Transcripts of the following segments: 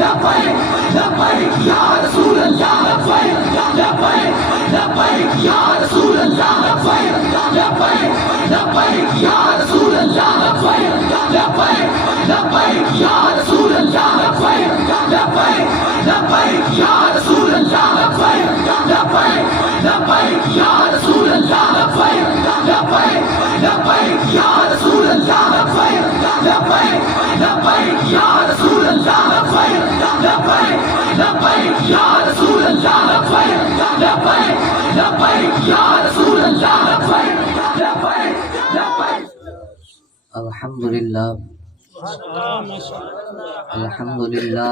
لبیک لبیک یا رسول اللہ لبیک لبیک لبیک یا رسول اللہ لبیک لبیک لبیک یا رسول اللہ لبیک لبیک لبیک یا رسول اللہ لبیک لبیک لبیک یا رسول اللہ لبیک لبیک لبیک یا رسول اللہ لبیک لبیک لبیک یا رسول اللہ لبیک لبیک لبیک یا رسول اللہ لبیک لبیک لبیک یا رسول اللہ لبیک لبیک لبیک یا رسول اللہ لبیک لبیک لبیک. الحمدللہ الحمدللہ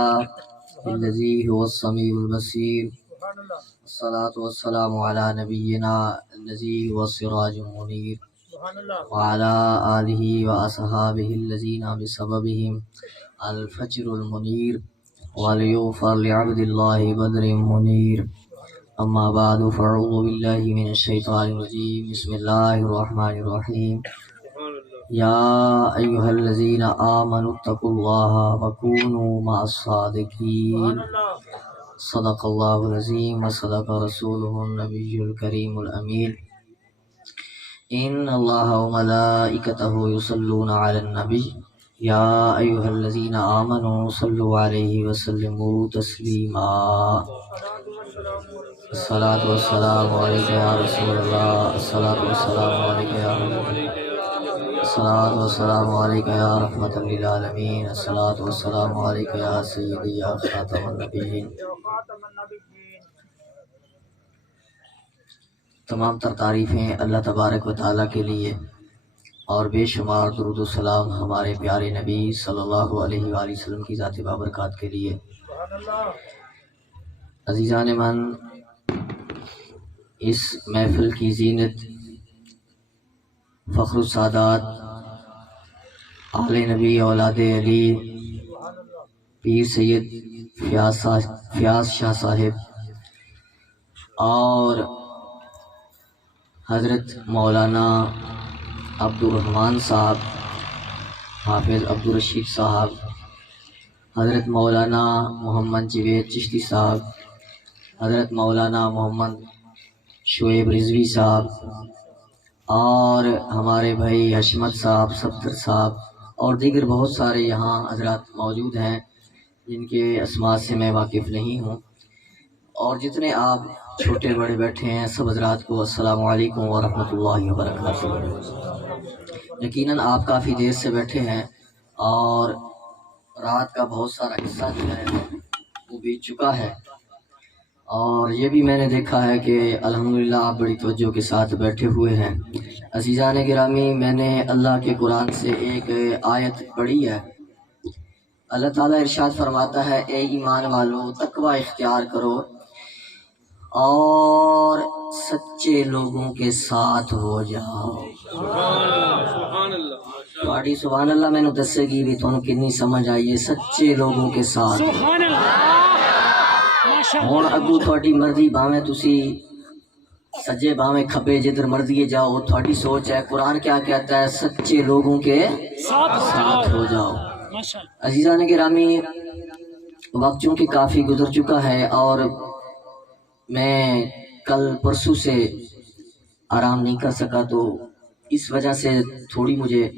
الذی هو السمیع البصیر والصلاة والسلام علی نبینا الذی هو السراج المنیر وعلى آلہ واصحابہ الذین بسببہم الفجر المنیر وليغفر لعبد اللہ بدر منیر. اما بعد فاعوذ باللہ من الشیطان الرجیم. بسم اللہ الرحمن الرحیم. یا ایہا الذین آمنوا اتقوا اللہ وکونوا مع الصادقین. صدق اللہ العظیم وصدق رسولہ النبی الکریم الامین. ان اللہ وملائکتہ یصلون علی النبی یا ایہا الذین آمنوا صلوا علیہ وسلموا تسلیما. الصلاۃ والسلام علیک یا رسول اللہ. الصلاۃ والسلام علیک یا الصلاۃ والسلام علیک یا رحمۃ للعالمین. الصلاۃ والسلام علیک یا سیدی یا خاتم النبیین. تمام تر تعریفیں اللہ تبارک و تعالیٰ کے لیے اور بے شمار درود و سلام ہمارے پیارے نبی صلی اللہ علیہ وآلہ وسلم کی ذات بابرکات کے لیے. عزیزان من، اس محفل کی زینت فخر السادات آل نبی اولاد علی پیر سید فیاض شاہ صاحب اور حضرت مولانا عبد الرحمن صاحب، حافظ عبد الرشید صاحب، حضرت مولانا محمد جوید چشتی صاحب، حضرت مولانا محمد شعیب رضوی صاحب اور ہمارے بھائی حشمت صاحب، صفدر صاحب اور دیگر بہت سارے یہاں حضرات موجود ہیں جن کے اسماء سے میں واقف نہیں ہوں، اور جتنے آپ چھوٹے بڑے بیٹھے ہیں سب حضرات کو السلام علیکم ورحمۃ اللہ وبرکاتہ. یقیناً آپ کافی دیر سے بیٹھے ہیں اور رات کا بہت سارا حصہ جو ہے وہ بیت چکا ہے، اور یہ بھی میں نے دیکھا ہے کہ الحمدللہ آپ بڑی توجہ کے ساتھ بیٹھے ہوئے ہیں. عزیزان گرامی، میں نے اللہ کے قرآن سے ایک آیت پڑھی ہے. اللہ تعالیٰ ارشاد فرماتا ہے، اے ایمان والو تقوی اختیار کرو اور سچے لوگوں کے ساتھ ہو جاؤ. تھوڑی سبحان اللہ میں نے دسے گی بھی تھوڑا کنی سمجھ آئیے. سچے لوگوں کے ساتھ ہوں اگو تھوڑی مرضی باویں تسی سجے باویں کھبے جدھر مرضی جاؤ، تھوڑی سوچ ہے. قرآن کیا کہتا ہے؟ سچے لوگوں کے ساتھ ہو جاؤ. عزیزان گرامی، وقت چونکہ کافی گزر چکا ہے اور میں کل پرسوں سے آرام نہیں کر سکا، تو اس وجہ سے تھوڑی مجھے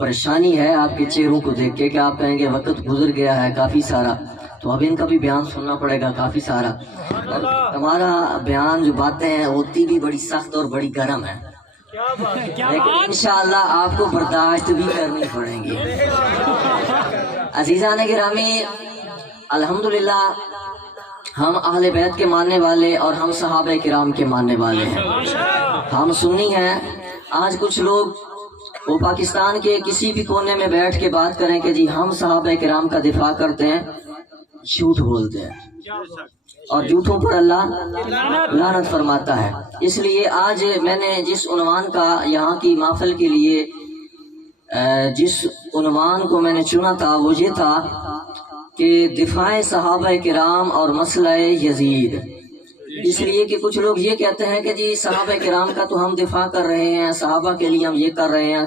پریشانی ہے آپ کے چہروں کو دیکھ کے کہ آپ کہیں گے وقت گزر گیا ہے کافی سارا، تو اب ان کا بھی بیان سننا پڑے گا کافی سارا. ہمارا بیان جو باتیں ہیں ہوتی بھی بڑی سخت اور بڑی گرم ہے، لیکن انشاءاللہ آپ کو برداشت بھی کرنی پڑیں گی. عزیزان گرامی، الحمدللہ ہم اہل بیت کے ماننے والے اور ہم صحابہ کرام کے ماننے والے ہیں، ہم سنی ہیں. آج کچھ لوگ وہ پاکستان کے کسی بھی کونے میں بیٹھ کے بات کریں کہ جی ہم صحابہ کرام کا دفاع کرتے ہیں، جھوٹ بولتے ہیں اور جھوٹوں پر اللہ لعنت فرماتا ہے. اس لیے آج میں نے جس عنوان کا یہاں کی محفل کے لیے جس عنوان کو میں نے چنا تھا وہ یہ تھا کہ دفاع صحابہ کرام اور مسئلہ یزید. اس لیے کہ کچھ لوگ یہ کہتے ہیں کہ جی صحابہ کرام کا تو ہم دفاع کر رہے ہیں، صحابہ کے لیے ہم یہ کر رہے ہیں،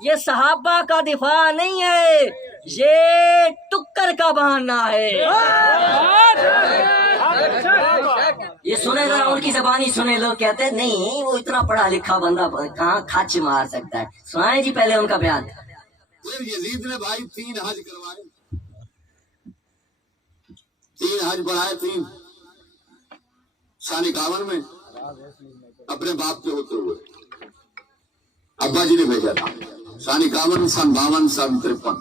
یہ صحابہ کا دفاع نہیں ہے، یہ ٹکر کا بہانہ ہے۔ یہ سنے ذرا ان کی زبانی سنے، لوگ کہتے ہیں نہیں وہ اتنا پڑھا لکھا بندہ کہاں کھچ مار سکتا ہے۔ سنائیں جی پہلے ان کا بیان۔ پھر یزید نے بھائی 3 حج کروائے، 3 حج بڑھائے، 3 سن 51 میں اپنے باپ کے ہوتے ہوئے ابا جی نے بھیجا تھا، سن 51، سن 52، سن 53،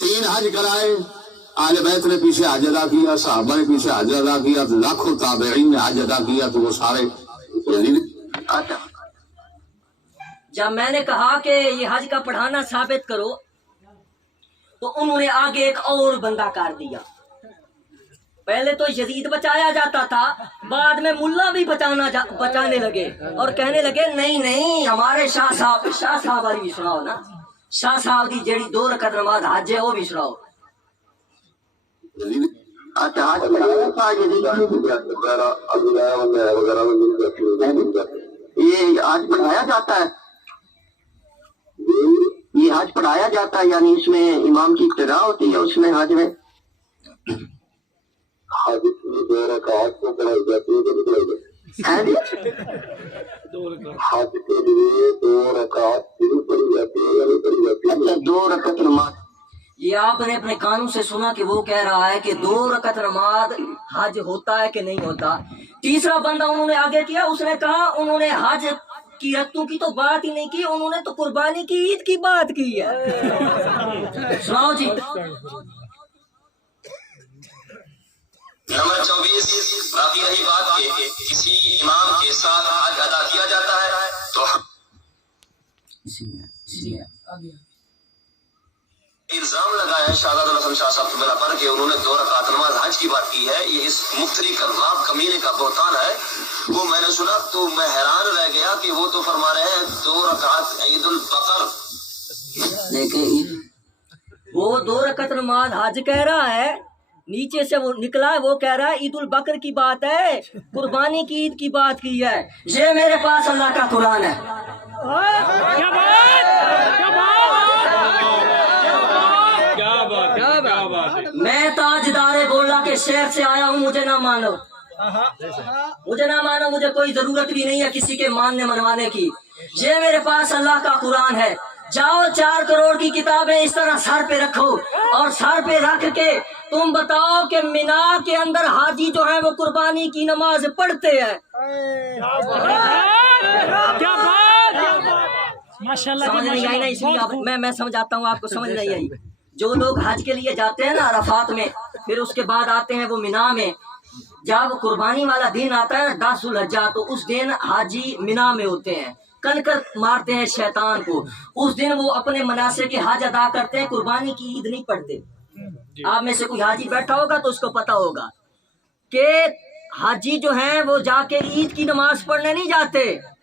3 حج کرائے۔ اہل بیت نے پیچھے حج ادا کیا، صحابہ نے پیچھے حج ادا کیا، لاکھوں تابعین نے حج ادا کیا، تو وہ سارے جب میں نے کہا کہ یہ حج کا پڑھانا ثابت کرو تو انہوں نے آگے ایک اور بندہ کر دیا۔ پہلے تو یزید بچایا جاتا تھا، بعد میں ملا بھی بچانے لگے اور کہنے لگے نہیں نہیں ہمارے شاہ صاحب والی بھی سناؤ نا، شاہ صاحب کی جیڑی 2 رکعت نماز حج ہے وہ بھی سناؤ۔ یہ آج پڑھایا جاتا ہے، یہ حج پڑھایا جاتا ہے، یعنی اس میں امام کی ابتدا ہوتی ہے، اس میں حج میں حج کی 2 رکعات کو پڑھائی جاتی ہے، حج کے لیے 2 رکعات پڑھی جاتی ہے یا نہیں پڑھی جاتی ہے؟ اچھا 2 رکعت نماز۔ یہ آپ نے اپنے کانوں سے سنا کہ وہ کہہ رہا ہے کہ 2 رکعت نماز حج ہوتا ہے کہ نہیں ہوتا۔ تیسرا بندہ انہوں نے آگے کیا، اس نے کہا انہوں نے حج کی رکعتوں کی تو بات ہی نہیں کی، انہوں نے تو قربانی کی عید کی بات کی ہے۔ سناؤ جی۔ نمبر 24، باقی رہی بات کہ کسی امام کے ساتھ حج ادا کیا جاتا ہے تو الزام لگایا شہزادہ الحسن شاہ صاحب قبلہ پر کہ انہوں نے 2 رکعت نماز حج کی بات کی ہے، یہ اس مفتری کذاب کمینے کا بہتان ہے۔ وہ میں نے سنا تو میں حیران رہ گیا کہ وہ تو فرما رہے ہیں 2 رکعت عید البقر، وہ 2 رکعت نماز حج کہہ رہا ہے، نیچے سے وہ نکلا ہے وہ کہہ رہا ہے عید البقر کی بات ہے، قربانی کی عید کی بات کی ہے۔ یہ میرے پاس اللہ کا قرآن ہے۔ کیا بات ہے، میں تاجدار بولا کے شہر سے آیا ہوں، مجھے نہ مانو، مجھے نہ مانو، مجھے کوئی ضرورت بھی نہیں ہے کسی کے ماننے منوانے کی۔ یہ میرے پاس اللہ کا قرآن ہے۔ جاؤ 4 کروڑ کی کتابیں اس طرح سر پہ رکھو اور سر پہ رکھ کے تم بتاؤ کہ مینا کے اندر حاجی جو ہیں وہ قربانی کی نماز پڑھتے ہیں۔ کیا بات، ماشاء اللہ، سمجھ نہیں آئی نا، اس لیے میں سمجھاتا ہوں، آپ کو سمجھ نہیں آئی۔ جو لوگ حج کے لیے جاتے ہیں نا عرفات میں، پھر اس کے بعد آتے ہیں وہ مینا میں، جب قربانی والا دن آتا ہے نا 10 ذو الحجہ، تو اس دن حاجی مینا میں ہوتے ہیں، کنکر مارتے ہیں شیطان کو۔ اس دن وہ اپنے مناسک کے حج ادا کرتے ہیں، قربانی کی عید نہیں پڑھتے۔ آپ میں سے کوئی حاجی بیٹھا ہوگا تو اس کو پتا ہوگا کہ حاجی جو ہیں وہ جا کے عید کی نماز پڑھنے نہیں جاتے،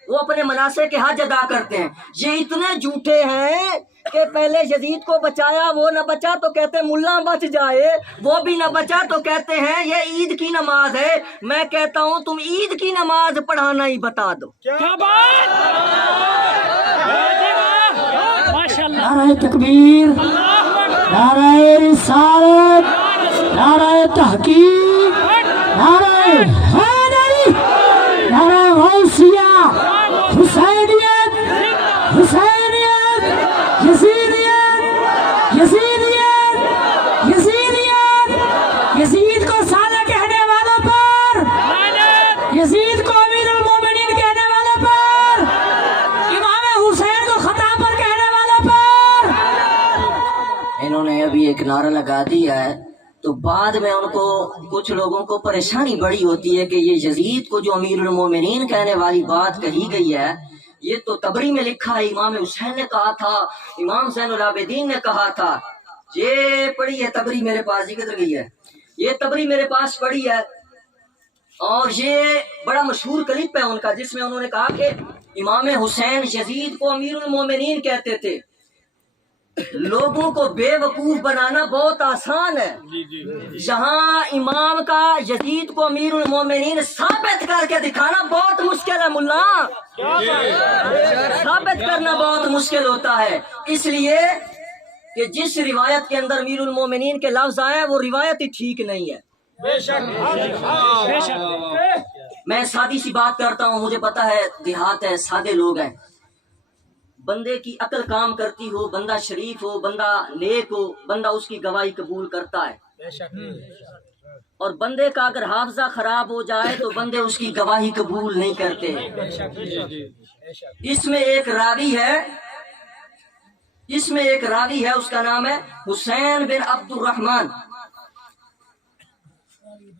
وہ اپنے مناسک کے حج ادا کرتے ہیں۔ یہ اتنے جھوٹے ہیں کہ پہلے یزید کو بچایا، وہ نہ بچا تو کہتے ہیں ملا بچ جائے، وہ بھی نہ بچا تو کہتے ہیں یہ عید کی نماز ہے۔ میں کہتا ہوں تم عید کی نماز پڑھانا ہی بتا دو۔ کیا بات، ماشاء اللہ، نعرہ تکبیر، نعرہ رسالت، نعرہ تحقیق، نعرہ حیدری، نعرہ غوثیہ، حسینیت، حسینیت، یزیدیت، یزیدیت، یزیدیت، یزید کو سالہ کہنے والوں پر، یزید کو امیر المومنین کہنے والوں پر، امام حسین کو خطا پر کہنے والوں پر۔ انہوں نے ابھی ایک نعرہ لگا دیا ہے تو بعد میں ان کو کچھ لوگوں کو پریشانی بڑی ہوتی ہے کہ یہ یزید کو جو امیر المومنین کہنے والی بات کہی گئی ہے یہ تو تبری میں لکھا ہے، امام حسین نے کہا تھا، امام زین العابدین نے کہا تھا۔ یہ پڑھی ہے تبری میرے پاس، یہ کدھر گئی ہے؟ یہ تبری میرے پاس پڑھی ہے اور یہ بڑا مشہور کلپ ہے ان کا جس میں انہوں نے کہا کہ امام حسین یزید کو امیر المومنین کہتے تھے۔ لوگوں کو بے وقوف بنانا بہت آسان ہے. جہاں امام کا یزید کو امیر المومنین ثابت کر کے دکھانا بہت مشکل ہے ملا، ثابت کرنا بہت مشکل ہوتا ہے. اس لیے کہ جس روایت کے اندر امیر المومنین کے لفظ آئے ہیں وہ روایت ہی ٹھیک نہیں ہے. میں سادی سی بات کرتا ہوں، مجھے پتا ہے دیہات ہے، سادے لوگ ہیں. بندے کی عقل کام کرتی ہو، بندہ شریف ہو، بندہ نیک ہو، بندہ اس کی گواہی قبول کرتا ہے. اور بندے کا اگر حافظہ خراب ہو جائے تو بندے اس کی گواہی قبول نہیں کرتے. اس میں ایک راوی ہے، اس کا نام ہے حسین بن عبد الرحمن.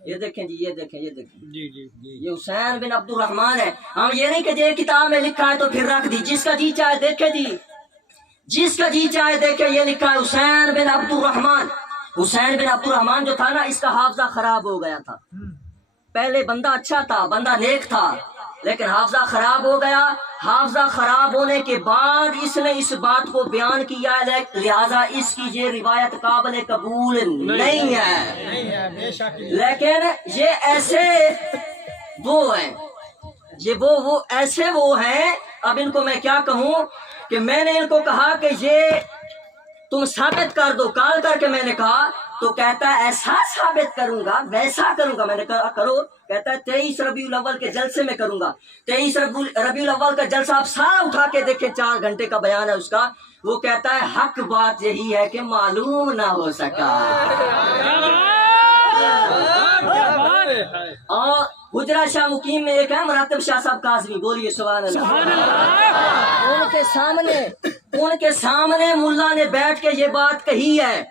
یہ دیکھیں جی، یہ دیکھیں یہ حسین بن عبد الرحمن ہے. ہم یہ نہیں کہ یہ کتاب میں لکھا ہے تو پھر رکھ دی، جس کا جی چاہے دیکھے جی، جس کا جی چاہے دیکھے. یہ لکھا ہے حسین بن عبد الرحمن. حسین بن عبد الرحمن جو تھا نا، اس کا حافظہ خراب ہو گیا تھا. پہلے بندہ اچھا تھا، بندہ نیک تھا، لیکن حافظہ خراب ہو گیا. حافظہ خراب ہونے کے بعد اس نے اس بات کو بیان کیا ہے، لہذا اس کی یہ روایت قابل قبول نہیں ہے. لیکن یہ ایسے وہ ہیں، یہ وہ ایسے وہ ہیں. اب ان کو میں کیا کہوں کہ میں نے ان کو کہا کہ یہ تم ثابت کر دو. کال کر کے میں نے کہا تو کہتا ہے ایسا ثابت کروں گا، ویسا کروں گا. میں نے کہا کرو. کہتا ہے 23 ربیع الاول کے جلسے میں کروں گا. 23 ربیع الاول کا جلسہ آپ سارا اٹھا کے دیکھیں، 4 گھنٹے کا بیان ہے اس کا. وہ کہتا ہے حق بات یہی ہے کہ معلوم نہ ہو سکا. اور حجرہ شاہ مقیم میں ایک ہے مراتب شاہ صاحب کاظمی، بولیے سبحان اللہ. ان کے سامنے ملا نے بیٹھ کے یہ بات کہی ہے،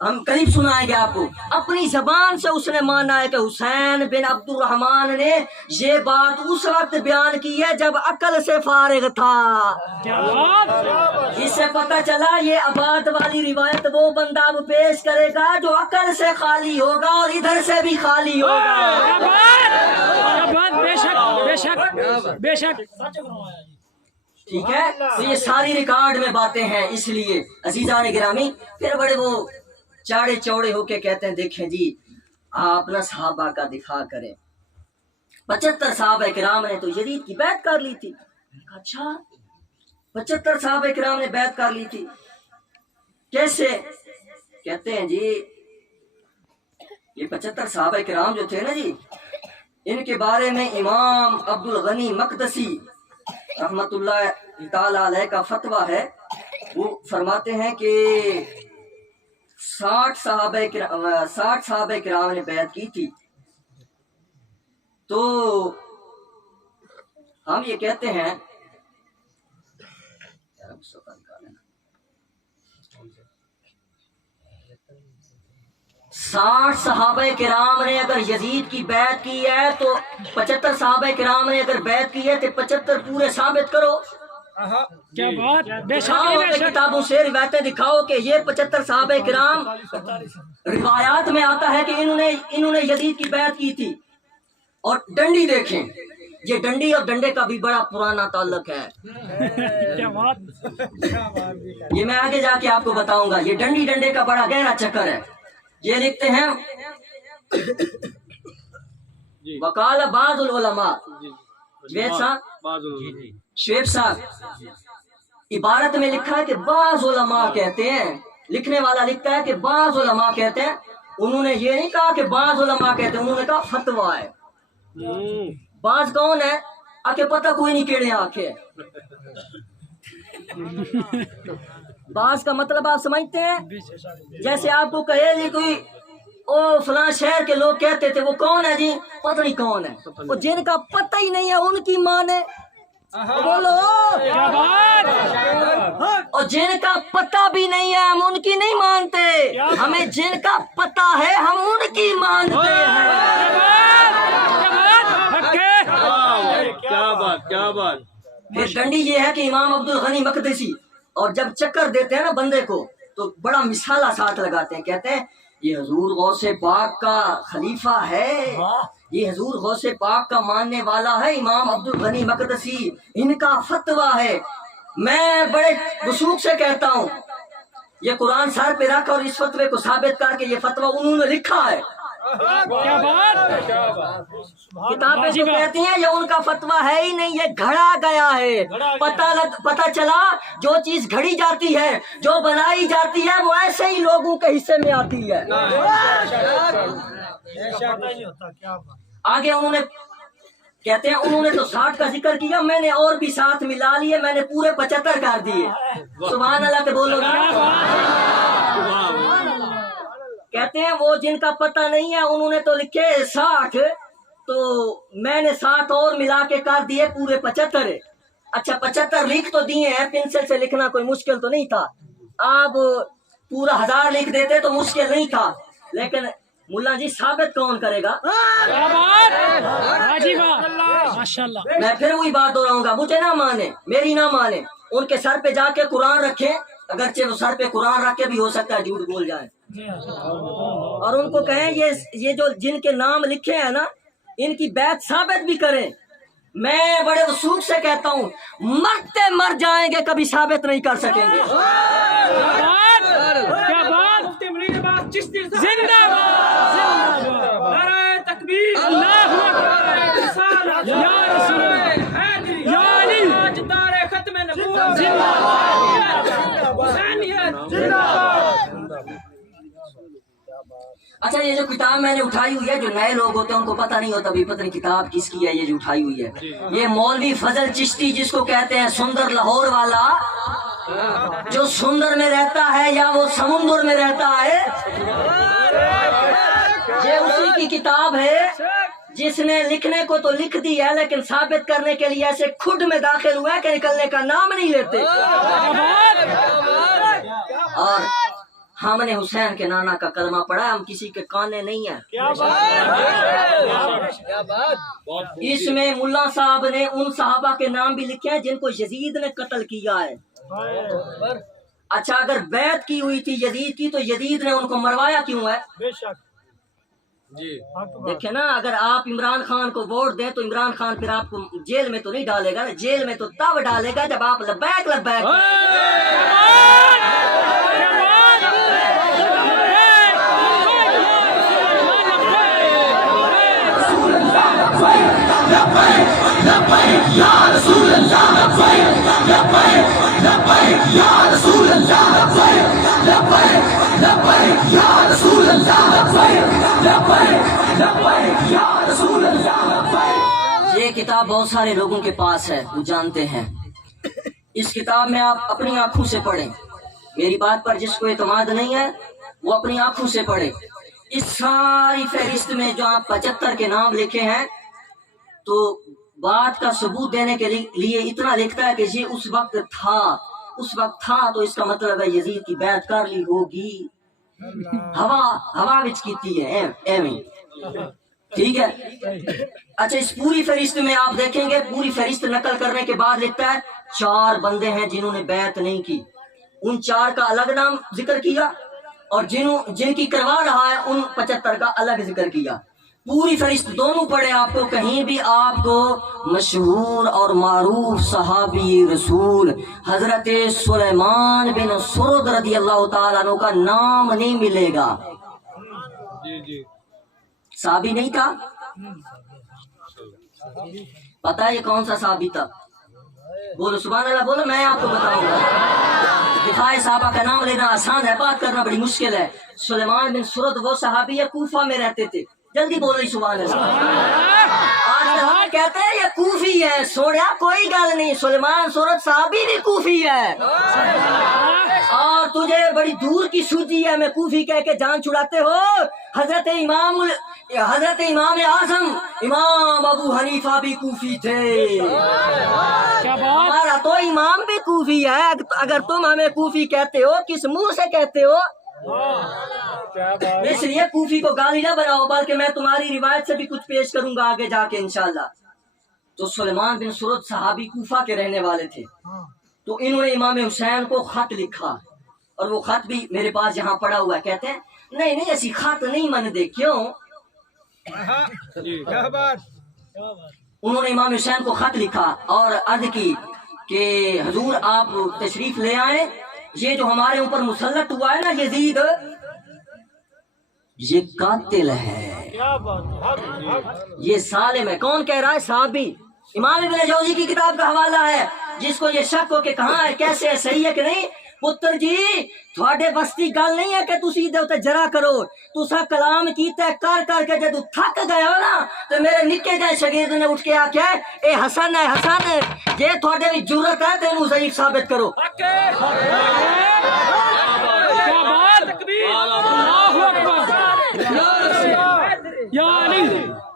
ہم قریب سنائیں گے آپ کو. اپنی زبان سے اس نے مانا ہے کہ حسین بن عبد الرحمن نے یہ بات اس وقت بیان کی ہے جب عقل سے فارغ تھا. اس سے پتہ چلا یہ عباد والی روایت وہ بندہ اب پیش کرے گا جو عقل سے خالی ہوگا اور ادھر سے بھی خالی ہوگا. بے شک ٹھیک ہے. تو یہ ساری ریکارڈ میں باتیں ہیں. اس لیے عزیزان گرامی پھر بڑے وہ چاڑے چوڑے ہو کے کہتے ہیں دیکھیں جی آپ نہ صحابہ کا دفاع کریں. 75 صحابہ کرام نے تو یزید کی بیعت کر لی تھی. اچھا 75 صحابہ کرام نے بیعت کر لی تھی، کیسے؟ کہتے ہیں جی یہ 75 صحابہ کرام جو تھے نا جی، ان کے بارے میں امام عبد الغنی مقدسی رحمت اللہ تعالی علیہ کا فتویٰ ہے. وہ فرماتے ہیں کہ 60 صحابہ کرام نے بیعت کی تھی. تو ہم یہ کہتے ہیں 60 صحابہ کرام نے اگر یزید کی بیعت کی ہے تو 75 صحابہ کرام نے اگر بیعت کی ہے تو 75 پورے ثابت کرو. کیا بات، بے دکھاؤ شک کتابوں سے روایتیں دکھاؤ کہ یہ 75 صحابہ کرام، روایات میں آتا ہے کہ انہوں نے یزید کی بیعت کی تھی. اور ڈنڈی دیکھیں، یہ ڈنڈی اور ڈنڈے کا بھی بڑا پرانا تعلق ہے. کیا بات. یہ میں آگے جا کے آپ کو بتاؤں گا. یہ ڈنڈی ڈنڈے کا بڑا گہرا چکر ہے. یہ لکھتے ہیں وقال بعض العلماء، شعیب صاحب عبارت میں لکھا ہے کہ بعض علماء کہتے ہیں، لکھنے والا لکھتا ہے کہ بعض علماء کہتے ہیں. انہوں نے یہ نہیں کہا کہ بعض علماء کہتے ہیں، انہوں نے کہا فتویٰ ہے. بعض کون ہے؟ آکے پتہ کوئی نہیں کیڑے آنکھیں. بعض کا مطلب آپ سمجھتے ہیں؟ جیسے آپ کو کہے جی کوئی او فلاں شہر کے لوگ کہتے تھے، وہ کون ہے جی؟ پتہ نہیں کون ہے. وہ جن کا پتہ ہی نہیں ہے ان کی مانے بولو. اور جن کا پتہ بھی نہیں ہے ہم ان کی نہیں مانتے. ہمیں جن کا پتہ ہے ہم ان کی مانتے ہیں. کیا بات. پھر ڈنڈی یہ ہے کہ امام عبد الغنی مقدسی، اور جب چکر دیتے ہیں نا بندے کو تو بڑا مثالہ ساتھ لگاتے ہیں. کہتے ہیں یہ حضور غوث پاک کا خلیفہ ہے، یہ حضور غوث پاک کا ماننے والا ہے امام عبد الغنی مقدسی، ان کا فتویٰ ہے. میں بڑے وثوق سے کہتا ہوں یہ قرآن سر پہ رکھ اور اس فتوے کو ثابت کر کے یہ فتویٰ انہوں نے لکھا ہے. کیا بات کتابیں جو کہتی ہیں یہ ان کا فتویٰ ہے ہی نہیں, یہ گھڑا گیا ہے. پتہ چلا جو چیز گھڑی جاتی ہے, جو بنائی جاتی ہے, وہ ایسے ہی لوگوں کے حصے میں آتی ہے. آگے انہوں نے کہتے ہیں انہوں نے تو 60 کا ذکر کیا, میں نے اور بھی ساتھ ملا لیے, میں نے پورے 75 کر دیے. سبحان اللہ کے بولو. کہتے ہیں وہ جن کا پتہ نہیں ہے انہوں نے تو لکھے 60, تو میں نے 7 اور ملا کے کر دیے پورے 75. اچھا 75 لکھ تو دیے ہیں, پنسل سے لکھنا کوئی مشکل تو نہیں تھا. آپ پورا 1000 لکھ دیتے تو مشکل نہیں تھا, لیکن ملا جی ثابت کون کرے گا؟ ماشاءاللہ. میں پھر وہی بات دہراؤں گا, مجھے نہ مانے, میری نہ مانے, ان کے سر پہ جا کے قرآن رکھیں, اگرچہ وہ سر پہ قرآن رکھ کے بھی ہو سکتا ہے جھوٹ بول جائے, اور ان کو کہیں یہ جو جن کے نام لکھے ہیں نا ان کی بیعت ثابت بھی کریں. میں بڑے وثوق سے کہتا ہوں مرتے مر جائیں گے کبھی ثابت نہیں کر سکیں گے. کیا بات زندہ باد, نعرہ تکبیر, اللہ اکبر, یا رسول اللہ, یا علی, تاجدار ختم نبوت, زندہ باد, حسینیت زندہ باد. اچھا یہ جو کتاب میں نے اٹھائی ہوئی ہے, جو نئے لوگ ہوتے ہیں ان کو پتہ نہیں ہوتا بھی پتہ نہیں کتاب کس کی ہے. یہ جو اٹھائی ہوئی ہے یہ مولوی فضل چشتی جس کو کہتے ہیں سندر لاہور والا, جو سندر میں رہتا ہے یا وہ سمندر میں رہتا ہے, یہ اسی کی کتاب ہے جس نے لکھنے کو تو لکھ دی ہے لیکن ثابت کرنے کے لیے ایسے کھڈ میں داخل ہوا ہے کہ نکلنے کا نام نہیں لیتے. اور ہم نے حسین کے نانا کا کلمہ پڑھا, ہم کسی کے کانے نہیں ہیں. اس میں ملا صاحب نے ان صحابہ کے نام بھی لکھے ہیں جن کو یزید نے قتل کیا ہے. اچھا اگر بیعت کی ہوئی تھی یزید کی تو یزید نے ان کو مروایا کیوں ہے؟ دیکھیں نا, اگر آپ عمران خان کو ووٹ دیں تو عمران خان پھر آپ کو جیل میں تو نہیں ڈالے گا نا, جیل میں تو تب ڈالے گا جب آپ لبیک لبیک. لبیک لبیک یا رسول اللہ, لبیک لبیک لبیک یا رسول اللہ, لبیک لبیک لبیک یا رسول اللہ, لبیک لبیک لبیک یا رسول اللہ, لبیک. یہ کتاب بہت سارے لوگوں کے پاس ہے, وہ جانتے ہیں. اس کتاب میں آپ اپنی آنکھوں سے پڑھیں, میری بات پر جس کو اعتماد نہیں ہے وہ اپنی آنکھوں سے پڑھے. اس ساری فہرست میں جو آپ 75 کے نام لکھے ہیں تو بات کا ثبوت دینے کے لیے اتنا لکھتا ہے کہ یہ اس وقت تھا, تو اس کا مطلب ہے یزید کی بیعت کر لی ہوگی. ہوا وچ کیتی ہے ایویں, ٹھیک ہے. اچھا اس پوری فہرست میں آپ دیکھیں گے, پوری فہرست نقل کرنے کے بعد لکھتا ہے 4 بندے ہیں جنہوں نے بیعت نہیں کی. ان 4 کا الگ نام ذکر کیا اور جن کی کروا رہا ہے ان 75 کا الگ ذکر کیا. پوری فہرست دونوں پڑھے آپ کو, کہیں بھی آپ کو مشہور اور معروف صحابی رسول حضرت سلیمان بن سرد رضی اللہ تعالیٰ عنہ کا نام نہیں ملے گا. صحابی نہیں تھا, پتہ ہے یہ کون سا صحابی تھا؟ بولو سبحان اللہ, بولو, میں آپ کو بتاؤں گا. دفاع صحابہ کا نام لینا آسان ہے, بات کرنا بڑی مشکل ہے. سلیمان بن سرد وہ صحابی ہے, کوفہ میں رہتے تھے. جلدی بولو سبحان اللہ. آج ہم کہتے ہیں یہ کوفی ہے, سوڑیا کوئی گل نہیں, سلیمان سورت صحابی بھی کوفی ہے. اور تجھے بڑی دور کی سوجی ہے, میں کوفی کہہ کے جان چھڑاتے ہو. حضرت امام اعظم امام ابو حنیفہ بھی کوفی تھے. ہمارا تو امام بھی کوفی ہے. اگر تم ہمیں کوفی کہتے ہو کس منہ سے کہتے ہو؟ اس لیے کوفی کو گالی نہ بناؤ, بلکہ میں تمہاری روایت سے بھی کچھ پیش کروں گا آگے جا کے انشاءاللہ. تو سلیمان بن سرد صحابی کوفہ کے رہنے والے تھے, تو انہوں نے امام حسین کو خط لکھا, اور وہ خط بھی میرے پاس یہاں پڑا ہوا ہے. کہتے ہیں نہیں ایسی خط نہیں من دے. کیوں؟ انہوں نے امام حسین کو خط لکھا اور عرض کی کہ حضور آپ تشریف لے آئیں یہ جو ہمارے اوپر مسلط ہوا ہے نا یزید، یہ قاتل ہے، یہ ظالم ہے۔ کون کہہ رہا ہے؟ صحابی، امام ابن جوزی کی کتاب کا حوالہ ہے، جس کو یہ شک ہو کہ کہاں ہے، کیسے ہے، صحیح ہے کہ نہیں۔ پتر جی تھوڑے بستی گل نہیں ہے کہ تسی دے تے جرا کرو، تسا کلام کیتا ہے کر کر کے جدو تھک گئے ہو نا تو میرے نکے جائے شاگرد نے اٹھ کے آکھیا اے حسن ہے، حسن جے تھوڑے بھی جرت ہے تے اینو ضعیف ثابت کرو۔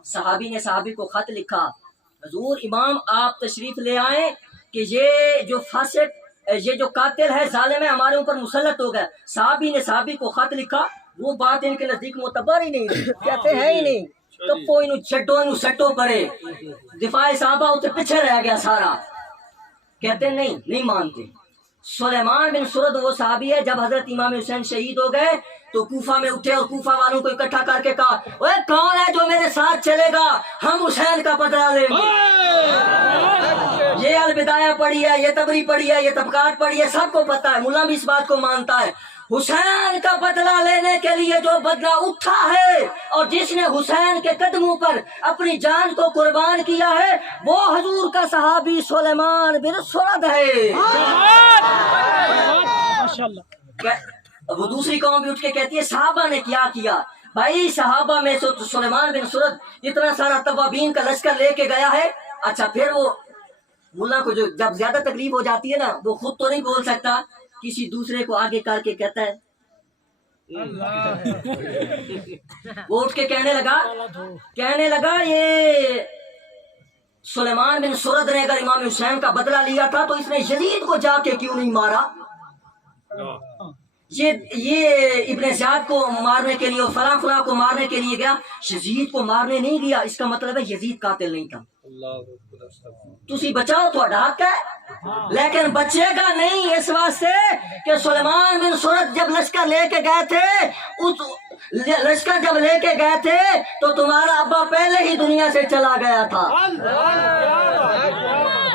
صحابی نے صحابی کو خط لکھا، حضور امام آپ تشریف لے آئیں کہ یہ جو فاسق، یہ جو قاتل ہے، ظالم ہے، ہمارے اوپر مسلط ہو گیا۔ صحابی نے صحابی کو خط لکھا، وہ بات ان کے نزدیک معتبر ہی نہیں، کہتے ہیں ہی نہیں، تو کوئی نو چھٹو انو سٹو پڑے، دفاع صحابہ اسے پیچھے رہ گیا سارا، کہتے نہیں مانتے۔ سلیمان بن سرد وہ صحابی ہے، جب حضرت امام حسین شہید ہو گئے تو کوفہ میں اٹھے اور کوفہ والوں کو اکٹھا کر کے کہا اوے کون ہے جو میرے ساتھ چلے گا، ہم حسین کا بدلہ لیں گے۔ یہ البدایہ پڑھی ہے، یہ تبری پڑھی ہے، یہ طبقات پڑھی ہے، سب کو پتا ہے، ملا بھی اس بات کو مانتا ہے۔ حسین کا بدلہ لینے کے لیے جو بدلہ اٹھا ہے اور جس نے حسین کے قدموں پر اپنی جان کو قربان کیا ہے، وہ حضور کا صحابی سلیمان بن سرد ہے۔ وہ دوسری قوم بھی اٹھ کے کہتی ہے صحابہ نے کیا کیا؟ بھائی صحابہ میں سے تو سلیمان بن سرد اتنا سارا توابین کا لشکر لے کے گیا ہے۔ اچھا پھر وہ ملا کو جو جب زیادہ تکلیف ہو جاتی ہے نا، وہ خود تو نہیں بول سکتا، کسی دوسرے کو آگے کر کے کہتا ہے، وہ اٹھ کے کہنے لگا یہ سلیمان بن سرد نے اگر امام حسین کا بدلہ لیا تھا تو اس نے یزید کو جا کے کیوں نہیں مارا؟ یہ ابن زیاد کو مارنے کے لیے اور فلاں کو مارنے کے لیے گیا، یزید کو مارنے نہیں گیا، اس کا مطلب ہے یزید قاتل نہیں تھا۔ تسی بچاؤ تو حق ہے لیکن بچے گا نہیں، اس واسطے کہ سلیمان بن سرد جب لشکر لے کے گئے تھے تو تمہارا ابا پہلے ہی دنیا سے چلا گیا تھا،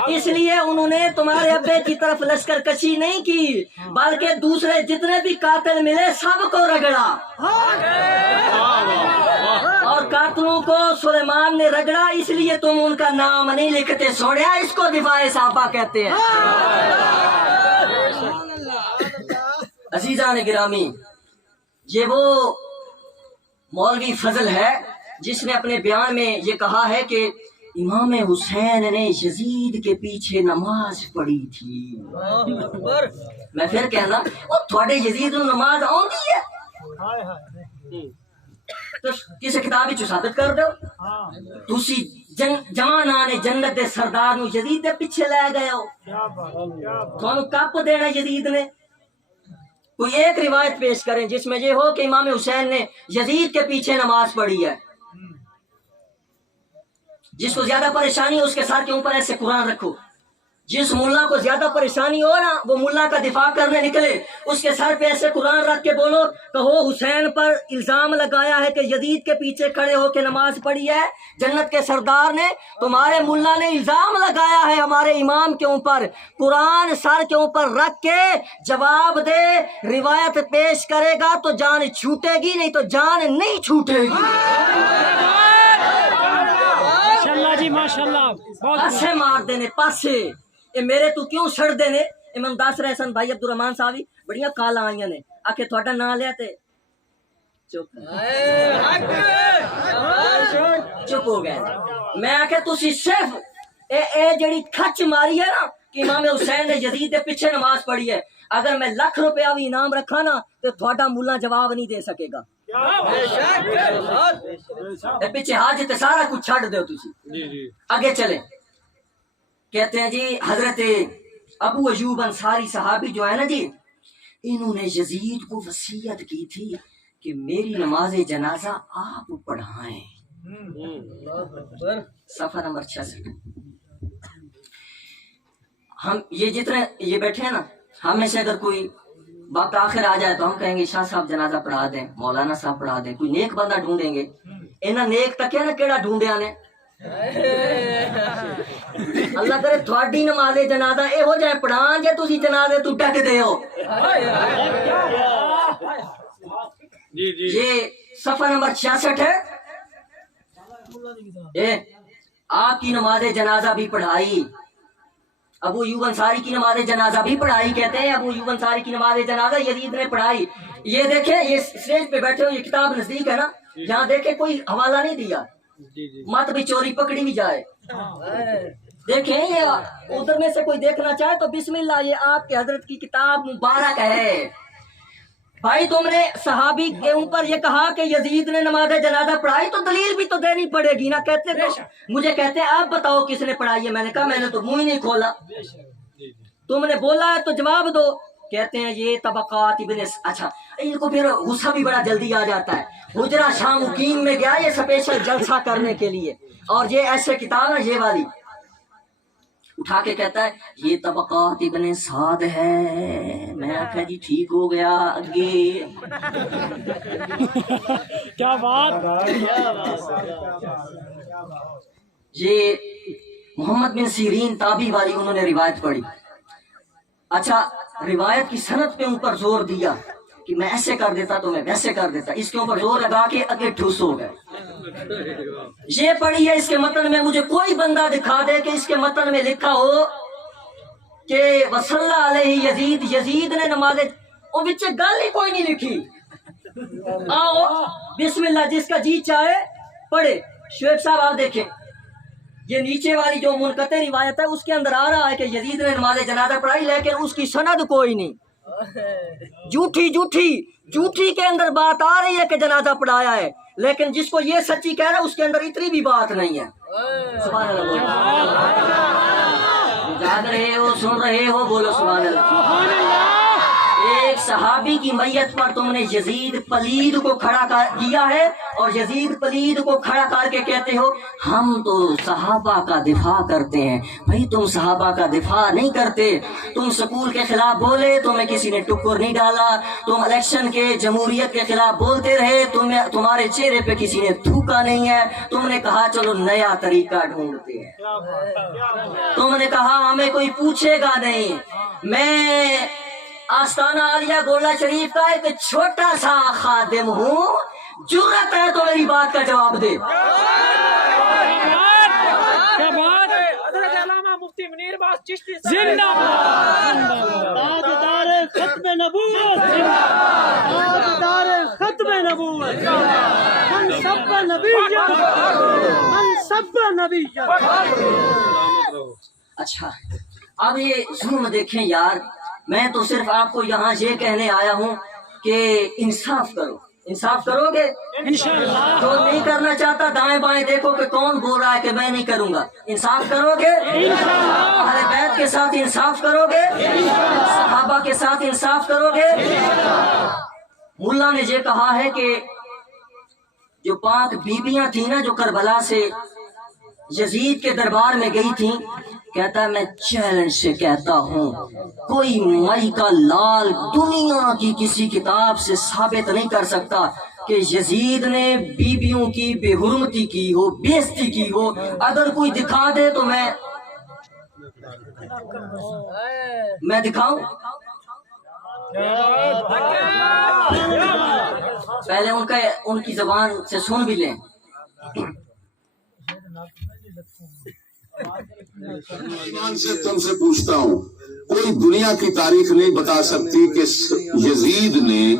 اس لیے انہوں نے تمہارے ابے کی طرف لشکر کشی نہیں کی، بلکہ دوسرے جتنے بھی قاتل ملے سب کو رگڑا، اور قاتلوں کو سلیمان نے رگڑا، اس لیے تم ان کا نام نہیں لکھتے سوڑیا، اس کو دفاع صحابہ کہتے ہیں۔ عزیزان گرامی، یہ وہ مولوی فضل ہے جس نے اپنے بیان میں یہ کہا ہے کہ امام حسین نے یزید کے پیچھے نماز پڑھی تھی۔ میں پھر کہنا اور تھوڑے یزید نو نماز آؤندی ہے تو کسی کتاب وچ ثابت کر دو، تسی جوانان جنت دے سردار نو یزید دے پیچھے لے گئے ہو، تھانوں کپ دینا یزید نے۔ کوئی ایک روایت پیش کریں جس میں یہ ہو کہ امام حسین نے یزید کے پیچھے نماز پڑھی ہے۔ جس کو زیادہ پریشانی ہو اس کے سر کے اوپر ایسے قرآن رکھو، جس ملا کو زیادہ پریشانی ہو نا وہ ملا کا دفاع کرنے نکلے، اس کے سر پہ ایسے قرآن رکھ کے بولو کہو حسین پر الزام لگایا ہے کہ یزید کے پیچھے کھڑے ہو کے نماز پڑھی ہے جنت کے سردار نے، تمہارے ملا نے الزام لگایا ہے ہمارے امام کے اوپر، قرآن سر کے اوپر رکھ کے جواب دے، روایت پیش کرے گا تو جان چھوٹے گی، نہیں تو جان نہیں چھوٹے گی۔ پاسے مار دینے پاسے، اے میرے تو کیوں سڑ دینے؟ امام داس رحسن بھائی عبد الرحمان صاحبی بڑیاں کالا آئیاں نے، آکے تھوڑا نام لیا تے چپ ہو گئے۔ میں آکے تسی صرف اے جڑی کھچ ماری ہے نا کہ امام حسین نے یزید دے پیچھے نماز پڑھی ہے، اگر میں لکھ روپیہ بھی انعام رکھا نا تو تھوڑا ملا جواب نہیں دے سکے گا۔ پیچھے حاج تے سارا کچھ چھڑ دو تسی، آگے چلیں۔ کہتے ہیں جی حضرت ابو ایوب انصاری صحابی جو ہے نا جی، انہوں نے یزید کو وصیت کی تھی کہ میری نماز جنازہ آپ پڑھائیں۔ صفحہ نمبر 66۔ ہم یہ جتنے یہ بیٹھے ہیں نا، ہم میں سے اگر کوئی وقت آخر آ جائے تو ہم کہیں گے شاہ صاحب جنازہ پڑھا دیں، مولانا صاحب پڑھا دیں، کوئی نیک بندہ ڈھونڈیں گے۔ انہاں نیک تک ہے نا کیڑا ڈھونڈیا نے، اللہ کرے تھوڑی نماز جنازہ اے ہو جائے پڑھان جے تسی جنازے تو ٹک دے ہو. جی جی یہ صفحہ نمبر 66 ہے. آپ کی نماز جنازہ بھی پڑھائی, ابو ایوب انصاری کی نماز جنازہ بھی پڑھائی. کہتے ہیں ابو ایوب انصاری کی نماز جنازہ یزید نے پڑھائی. یہ دیکھیں, یہ اسٹیج پہ بیٹھے ہو, یہ کتاب نزدیک ہے نا, یہاں دیکھیں کوئی حوالہ نہیں دیا, مت بھی چوری پکڑی بھی جائے. دیکھیں یہ ادھر میں سے کوئی دیکھنا چاہے تو بسم اللہ, یہ آپ کے حضرت کی کتاب مبارک ہے. بھائی تم نے صحابی کے اوپر یہ کہا کہ یزید نے نماز جنازہ پڑھائی, تو دلیل بھی تو دینی پڑے گی نا. کہتے تو مجھے کہتے آپ بتاؤ کس نے پڑھائی ہے. میں نے کہا میں نے تو منہ ہی نہیں کھولا. تم نے بولا ہے تو جواب دو. کہتے ہیں یہ طبقات ابن. اچھا, ان کو پھر غصہ بھی بڑا جلدی آ جاتا ہے. حجرہ شاہ مقیم میں گیا یہ اسپیشل جلسہ کرنے کے لیے, اور یہ ایسے کتاب ہے یہ والی, اٹھا کے کہتا ہے یہ طبقات ابن سعد ہے. میں کہا جی ٹھیک ہو گیا, آگے. کیا بات. یہ محمد بن سیرین تابعی والی انہوں نے روایت پڑھی. اچھا, روایت کی سند پہ اوپر زور دیا کہ میں ایسے کر دیتا تو میں ویسے کر دیتا, اس کے اوپر زور لگا کے اگے ٹھوس ہو گئے. یہ پڑھی ہے, اس کے متن میں مجھے کوئی بندہ دکھا دے کہ اس کے متن میں لکھا ہو کہ وصلی علیہ یزید, یزید نے نماز, وہ بچے گل ہی کوئی نہیں لکھی. آؤ بسم اللہ, جس کا جی چاہے پڑھے. شعیب صاحب آپ دیکھیں, یہ نیچے والی جو منقطع روایت ہے اس کے اندر آ رہا ہے کہ یزید نے نماز جنازہ پڑھائی, لیکن اس کی سند کوئی نہیں. جھوٹی کے اندر بات آ رہی ہے کہ جنازہ پڑھایا ہے, لیکن جس کو یہ سچی کہہ رہا ہے اس کے اندر اتنی بھی بات نہیں ہے. سبحان اللہ. جاگ رہے ہو, سن رہے ہو, بولو سبحان اللہ. ایک صحابی کی میت پر تم نے یزید پلید کو کھڑا کیا ہے, اور یزید پلید کو کھڑا کر کے کہتے ہو ہم تو صحابہ کا دفاع کرتے ہیں. بھائی تم صحابہ کا دفاع نہیں کرتے. تم سکول کے خلاف بولے, تمہیں کسی نے ٹکر نہیں ڈالا. تم الیکشن کے جمہوریت کے خلاف بولتے رہے, تمہارے چہرے پہ کسی نے تھوکا نہیں ہے. تم نے کہا چلو نیا طریقہ ڈھونڈتے ہیں. تم نے کہا ہمیں کوئی پوچھے گا نہیں. میں آستانہ عالیہ گولڈا شریف کا ایک چھوٹا سا خادم ہوں, جرأت ہے تو میری بات کا جواب دے. کیا بات ہے. حضرت علامہ مفتی منیر عباس چشتی زندہ باد. تاجدار ختم نبوت, تاجدار ختم نبوت, من سب نبی, من سب نبی. اچھا, اب یہ ظلم دیکھیں یار, میں تو صرف آپ کو یہاں یہ کہنے آیا ہوں کہ انصاف کرو. انصاف کرو گے انشاءاللہ. جو نہیں کرنا چاہتا دائیں بائیں دیکھو کہ کون بول رہا ہے کہ میں نہیں کروں گا. انصاف کرو گے, اہل بیت کے ساتھ انصاف کرو گے, صحابہ کے ساتھ انصاف کرو گے. ملا نے یہ کہا ہے کہ جو پاک بیبیاں تھیں نا, جو کربلا سے یزید کے دربار میں گئی تھیں, کہتا ہے میں چیلنج سے کہتا ہوں کوئی مائی کا لال دنیا کی کسی کتاب سے ثابت نہیں کر سکتا کہ یزید نے بیبیوں کی بے حرمتی کی ہو, بے عزتی کی ہو. اگر کوئی دکھا دے تو میں دکھاؤں. پہلے ان کی زبان سے سن بھی لیں. ایمان سے تم سے پوچھتا ہوں, کوئی دنیا کی تاریخ نہیں بتا سکتی کہ یزید نے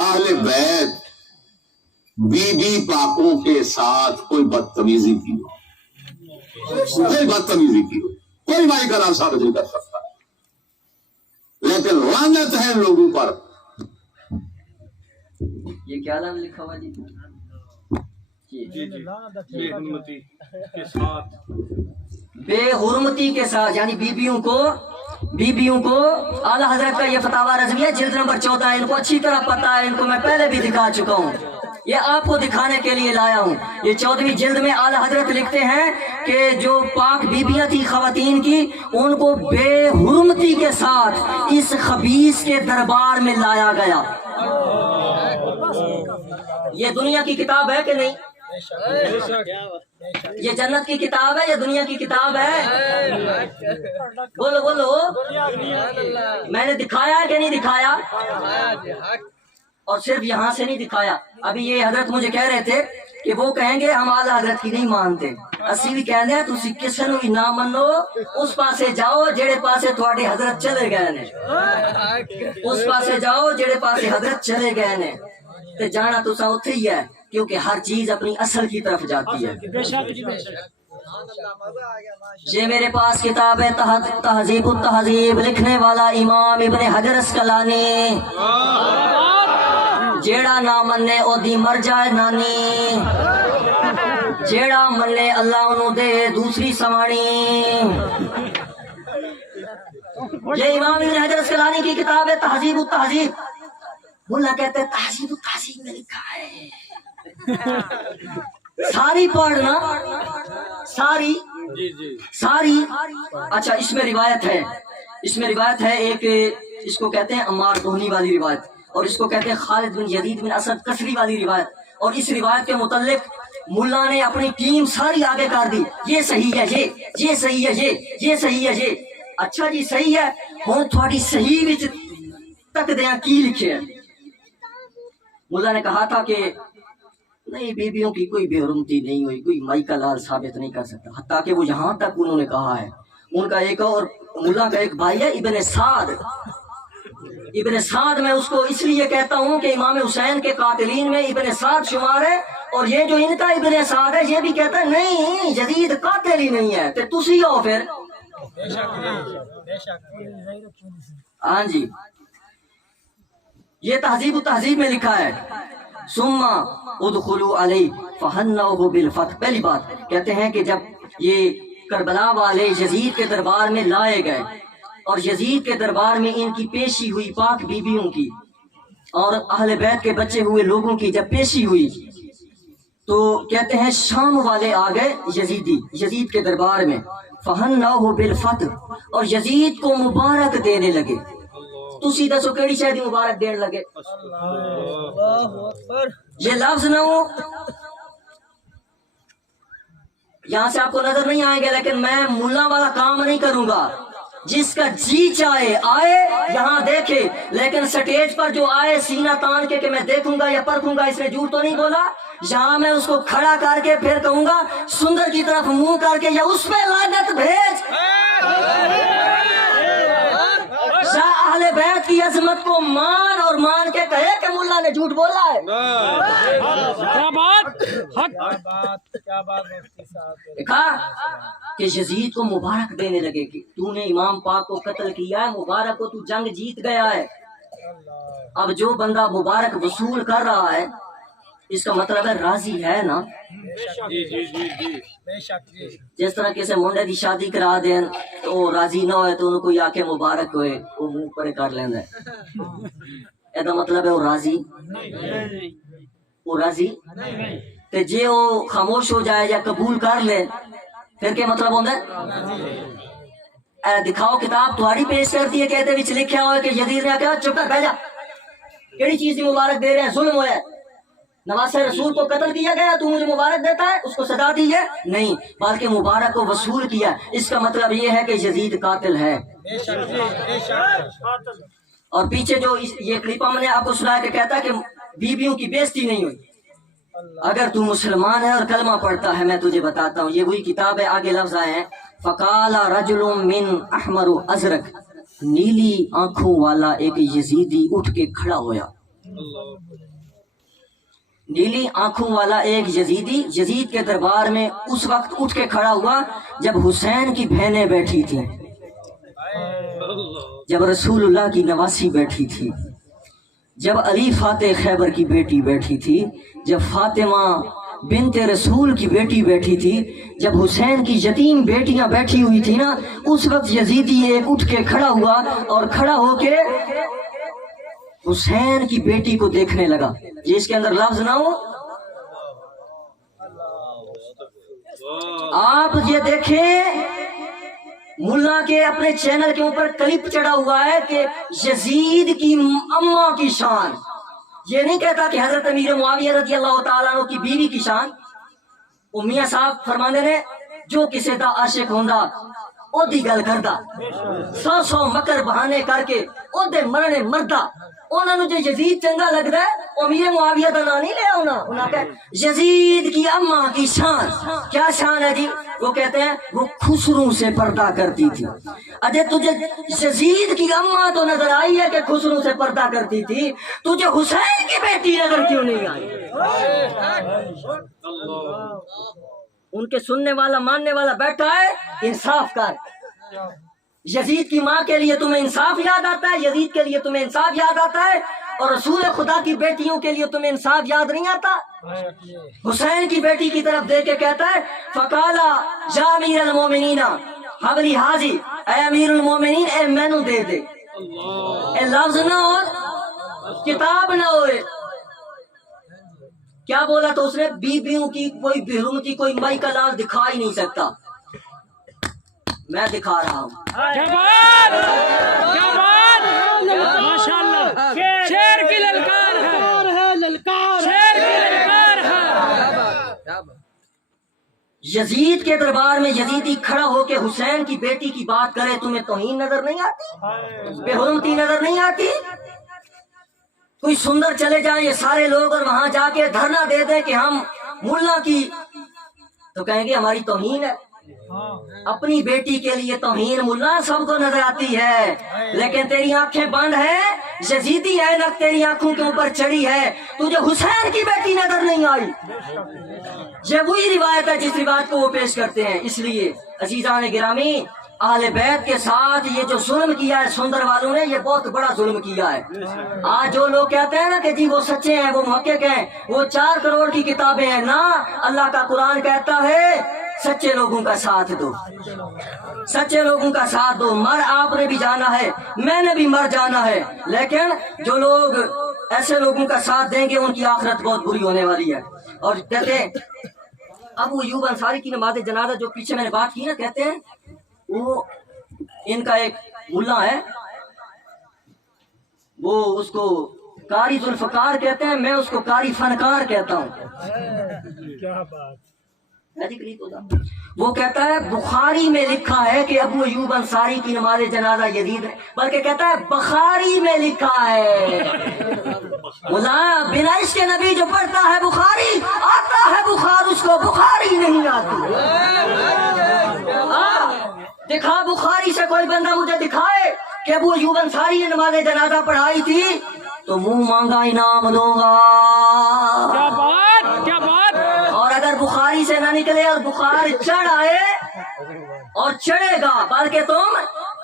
اہل بیت بی بی پاکوں کے ساتھ کوئی بدتمیزی کی ہو, کوئی بدتمیزی کی ہو. کوئی بھائی کا نام ثابت نہیں کر سکتا, لیکن لعنت ہے لوگوں پر. یہ کیا نام لکھا ہوا جی؟ بے حرمتی کے ساتھ, بے حرمتی کے ساتھ, یعنی بیبیوں کو اعلیٰ حضرت کا یہ فتاوی رضویہ جلد نمبر 14 ہے. ان کو اچھی طرح پتا ہے, ان کو میں پہلے بھی دکھا چکا ہوں, یہ آپ کو دکھانے کے لیے لایا ہوں. یہ 14ویں جلد میں اعلیٰ حضرت لکھتے ہیں کہ جو پاک بیبیاں تھی خواتین کی, ان کو بے حرمتی کے ساتھ اس خبیث کے دربار میں لایا گیا. یہ دنیا کی کتاب ہے کہ نہیں؟ یہ جنت کی کتاب ہے یا دنیا کی کتاب ہے؟ بولو بولو، میں نے دکھایا کہ نہیں دکھایا؟ اور صرف یہاں سے نہیں دکھایا. ابھی یہ حضرت مجھے کہہ رہے تھے کہ وہ کہیں گے ہم اعلیٰ حضرت کی نہیں مانتے. اسی بھی کہنے تسی کسے نو بھی نہ منو، اس پاسے جاؤ جڑے پاسے تھوڑے حضرت چلے گئے نے، اس پاسے جاؤ جڑے پاسے حضرت چلے گئے نے. تے جانا تسا اتھے ہی ہے، کیونکہ ہر چیز اپنی اصل کی طرف جاتی ہے. یہ میرے پاس کتاب ہے تہذیب التہذیب، لکھنے والا امام ابن حجر اسقلانی. جیڑا نہ منے او دی مر جائے نانی، جیڑا منے اللہ انہوں دے دوسری سمانی. یہ امام ابن حجر اسقلانی کی کتاب ہے تہذیب التہذیب. ملا کہتے ہیں تہذیب التہذیب میں لکھا ہے. ساری پڑھنا، ساری. اچھا اس میں روایت ہے ایک، اس کو کہتے ہیں عمار دہنی والی روایت، اور اس کو کہتے ہیں خالد بن یزید بن اسد کسری والی روایت. اور اس روایت کے متعلق ملا نے اپنی ٹیم ساری آگے کر دی. یہ صحیح ہے، یہ صحیح ہے، یہ صحیح ہے، یہ. اچھا جی صحیح ہے، ہوں تھوڑی صحیح وچ تک دیاں کی لکھے ہے. ملا نے کہا تھا کہ نہیں، بیویوں کی کوئی بے حرمتی نہیں ہوئی، کوئی مائی کا لال ثابت نہیں کر سکتا. حتیٰ کہ وہ یہاں تک انہوں نے کہا ہے. ان کا ایک اور ملا کا ایک بھائی ہے ابن سعد. ابن سعد میں اس کو اس لیے کہتا ہوں کہ امام حسین کے قاتلین میں ابن سعد شمار ہے. اور یہ جو ان کا ابن سعد ہے یہ بھی کہتا ہے نہیں یزید قاتل ہی نہیں ہے. تو تسی ہو پھر. ہاں جی، یہ تہذیب التہذیب میں لکھا ہے ثم ادخلوا علیہ فہنوہ بالفتح. پہلی بات کہتے ہیں کہ جب یہ کربلا والے یزید کے دربار میں لائے گئے اور یزید کے دربار میں ان کی پیشی ہوئی، پاک بیویوں کی اور اہل بیت کے بچے ہوئے لوگوں کی جب پیشی ہوئی، تو کہتے ہیں شام والے آ گئے یزید کے دربار میں. فہنوہ بالفتح، اور یزید کو مبارک دینے لگے. تسی دسو کیڑی شاید مبارک دین لگے؟ یہ لفظ نہ ہو یہاں سے آپ کو نظر نہیں آئیں گے، لیکن میں ملا والا کام نہیں کروں گا. جس کا جی چاہے آئے یہاں دیکھے، لیکن سٹیج پر جو آئے سینہ تان کے کہ میں دیکھوں گا یا پرکھوں گا، اس نے جھوٹ تو نہیں بولا. یہاں میں اس کو کھڑا کر کے پھر کہوں گا سندر کی طرف منہ کر کے یا اس پہ لعنت بھیج. اہل بیت کی عظمت کو مان اور مان کے کہے کہ ملا نے جھوٹ بولا ہے. دیکھا کہ یزید کو مبارک دینے لگے کہ تو نے امام پاک کو قتل کیا ہے، مبارک کو تو جنگ جیت گیا ہے. اب جو بندہ مبارک وصول کر رہا ہے اس کا مطلب ہے راضی ہے نا. جس طرح کسی منڈے دی شادی کرا دیں تو راضی نہ ہوئے تو انہوں کوئی آ کے مبارک ہوئے وہ منہ پرے کر لینا ہے. یہ مطلب ہے وہ راضی تے جے وہ خاموش ہو جائے یا قبول کر لے پھر کیا مطلب ہوتا ہے؟ دکھاؤ کتاب تمہاری پیش کرتی ہے، کہتے وچ لکھیا ہوا ہے کہ یزید نے کہا چپ کر بیٹھ جا، کیڑی چیز دی مبارک دے رہے ہیں؟ ظلم ہوا ہے. نواز رسول کو قتل کیا گیا، تو مجھے مبارک دیتا ہے، اس کو سزا دی ہے؟ نہیں، بلکہ مبارک کو وصول کیا. اس کا مطلب یہ ہے کہ یزید قاتل ہے. اور پیچھے جو یہ کلپ ہم نے آپ کو سنایا کہ کہتا ہے کہ بیویوں کی بےزتی نہیں ہوئی. اگر تو مسلمان ہے اور کلمہ پڑھتا ہے میں تجھے بتاتا ہوں. یہ وہی کتاب ہے، آگے لفظ آئے ہیں فقال رجل من احمر ازرق، نیلی آنکھوں والا ایک یزیدی اٹھ کے کھڑا ہوا. نیلی آنکھوں والا ایک یزیدی یزید کے دربار میں اس وقت اٹھ کے کھڑا ہوا جب حسین کی بہنیں بیٹھی تھیں، جب رسول اللہ کی نواسی بیٹھی تھی، جب علی فاتح خیبر کی بیٹی بیٹھی تھی، جب فاطمہ بنت رسول کی بیٹی بیٹھی تھی، جب حسین کی یتیم بیٹیاں بیٹھی ہوئی تھی نا، اس وقت یزیدی ایک اٹھ کے کھڑا ہوا اور کھڑا ہو کے حسین کی بیٹی کو دیکھنے لگا. جس کے اندر لفظ نہ ہو. آپ یہ دیکھیں ملا کے اپنے چینل کے اوپر کلپ چڑھا ہوا ہے کہ یزید کی اماں کی شان. یہ نہیں کہتا کہ حضرت امیر معاویہ رضی اللہ تعالیٰ عنہ کی بیوی کی شان. وہ میاں صاحب فرمانے نے جو کسی دا عاشق ہوندا او دی گل کردا 100 مکر بہانے کر کے او دے مرنے مردا انہوں نے جو یزید چنگا لگتا ہے امیر معاویہ کا نام نہیں لیا انہوں نے یزید کی اماں کی شان کیا شان ہے جی وہ کہتے ہیں وہ خسرو سے پردہ کرتی تھی اجے تجھے یزید کی اماں تو نظر آئی ہے کہ خسرو سے پردہ کرتی تھی تجھے حسین کی بیٹی نظر کیوں نہیں آئی ان کے سننے والا ماننے والا بیٹھا ہے انصاف کر یزید کی ماں کے لیے تمہیں انصاف یاد آتا ہے یزید کے لیے تمہیں انصاف یاد آتا ہے اور رسول خدا کی بیٹیوں کے لیے تمہیں انصاف یاد نہیں آتا حسین کی بیٹی کی طرف دیکھ کے کہتا ہے فقالا یا امیر المومنین حبلی حاضی اے امیر المومنین اے مینو دے دے اے لفظ نہ ہو کتاب نہ ہوئے کیا بولا تو اس نے بیویوں کی کوئی بہرومتی کوئی مائی کا لاز دکھا ہی نہیں سکتا میں دکھا رہا ہوں کیا بات کیا بات ماشاءاللہ شیر کی للکار ہے للکار شیر کی للکار ہے یزید کے دربار میں یزیدی کھڑا ہو کے حسین کی بیٹی کی بات کرے تمہیں توہین نظر نہیں آتی بے حرمتی نظر نہیں آتی کوئی سندر چلے جائیں یہ سارے لوگ اور وہاں جا کے دھرنا دے دیں کہ ہم ملا کی تو کہیں گے ہماری توہین ہے اپنی بیٹی کے لیے توہین ملا سب کو نظر آتی ہے لیکن تیری آنکھیں بند ہے یزیدی عینک تیری آنکھوں کے اوپر چڑھی ہے تجھے حسین کی بیٹی نظر نہیں آئی یہ وہی روایت ہے جس روایت کو وہ پیش کرتے ہیں اس لیے عزیزان گرامی اہل بیت کے ساتھ یہ جو ظلم کیا ہے سندر والوں نے یہ بہت بڑا ظلم کیا ہے آج جو لوگ کہتے ہیں نا کہ جی وہ سچے ہیں وہ محقق ہیں وہ 4 کروڑ کی کتابیں ہیں نا اللہ کا قرآن کہتا ہے سچے لوگوں کا ساتھ دو سچے لوگوں کا ساتھ دو مر آپ نے بھی جانا ہے میں نے بھی مر جانا ہے لیکن جو لوگ ایسے لوگوں کا ساتھ دیں گے ان کی آخرت بہت بری ہونے والی ہے اور کہتے ہیں ابو ایوب انصاری کی نماز جنازہ جو پیچھے میں نے بات کی نا کہتے ہیں وہ ان کا ایک ملا ہے وہ اس کو قاری ذوالفقار کہتے ہیں میں اس کو قاری فنکار کہتا ہوں کیا بات وہ کہتا ہے بخاری میں لکھا ہے کہ ابو ایوب انصاری کی نماز جنازہ یزید ہے بلکہ کہتا ہے بخاری میں لکھا ہے ملا بنا عشق نبی جو پڑھتا ہے بخاری آتا ہے بخار اس کو بخاری نہیں آتی دکھا بخاری سے کوئی بندہ مجھے دکھائے کہ ابو ایوب انصاری نے نماز جنازہ پڑھائی تھی تو منہ مانگا انعام دوں گا کیا بات کیا بات اور اگر بخاری سے نہ نکلے اور بخار چڑھ آئے اور چڑھے گا بلکہ تم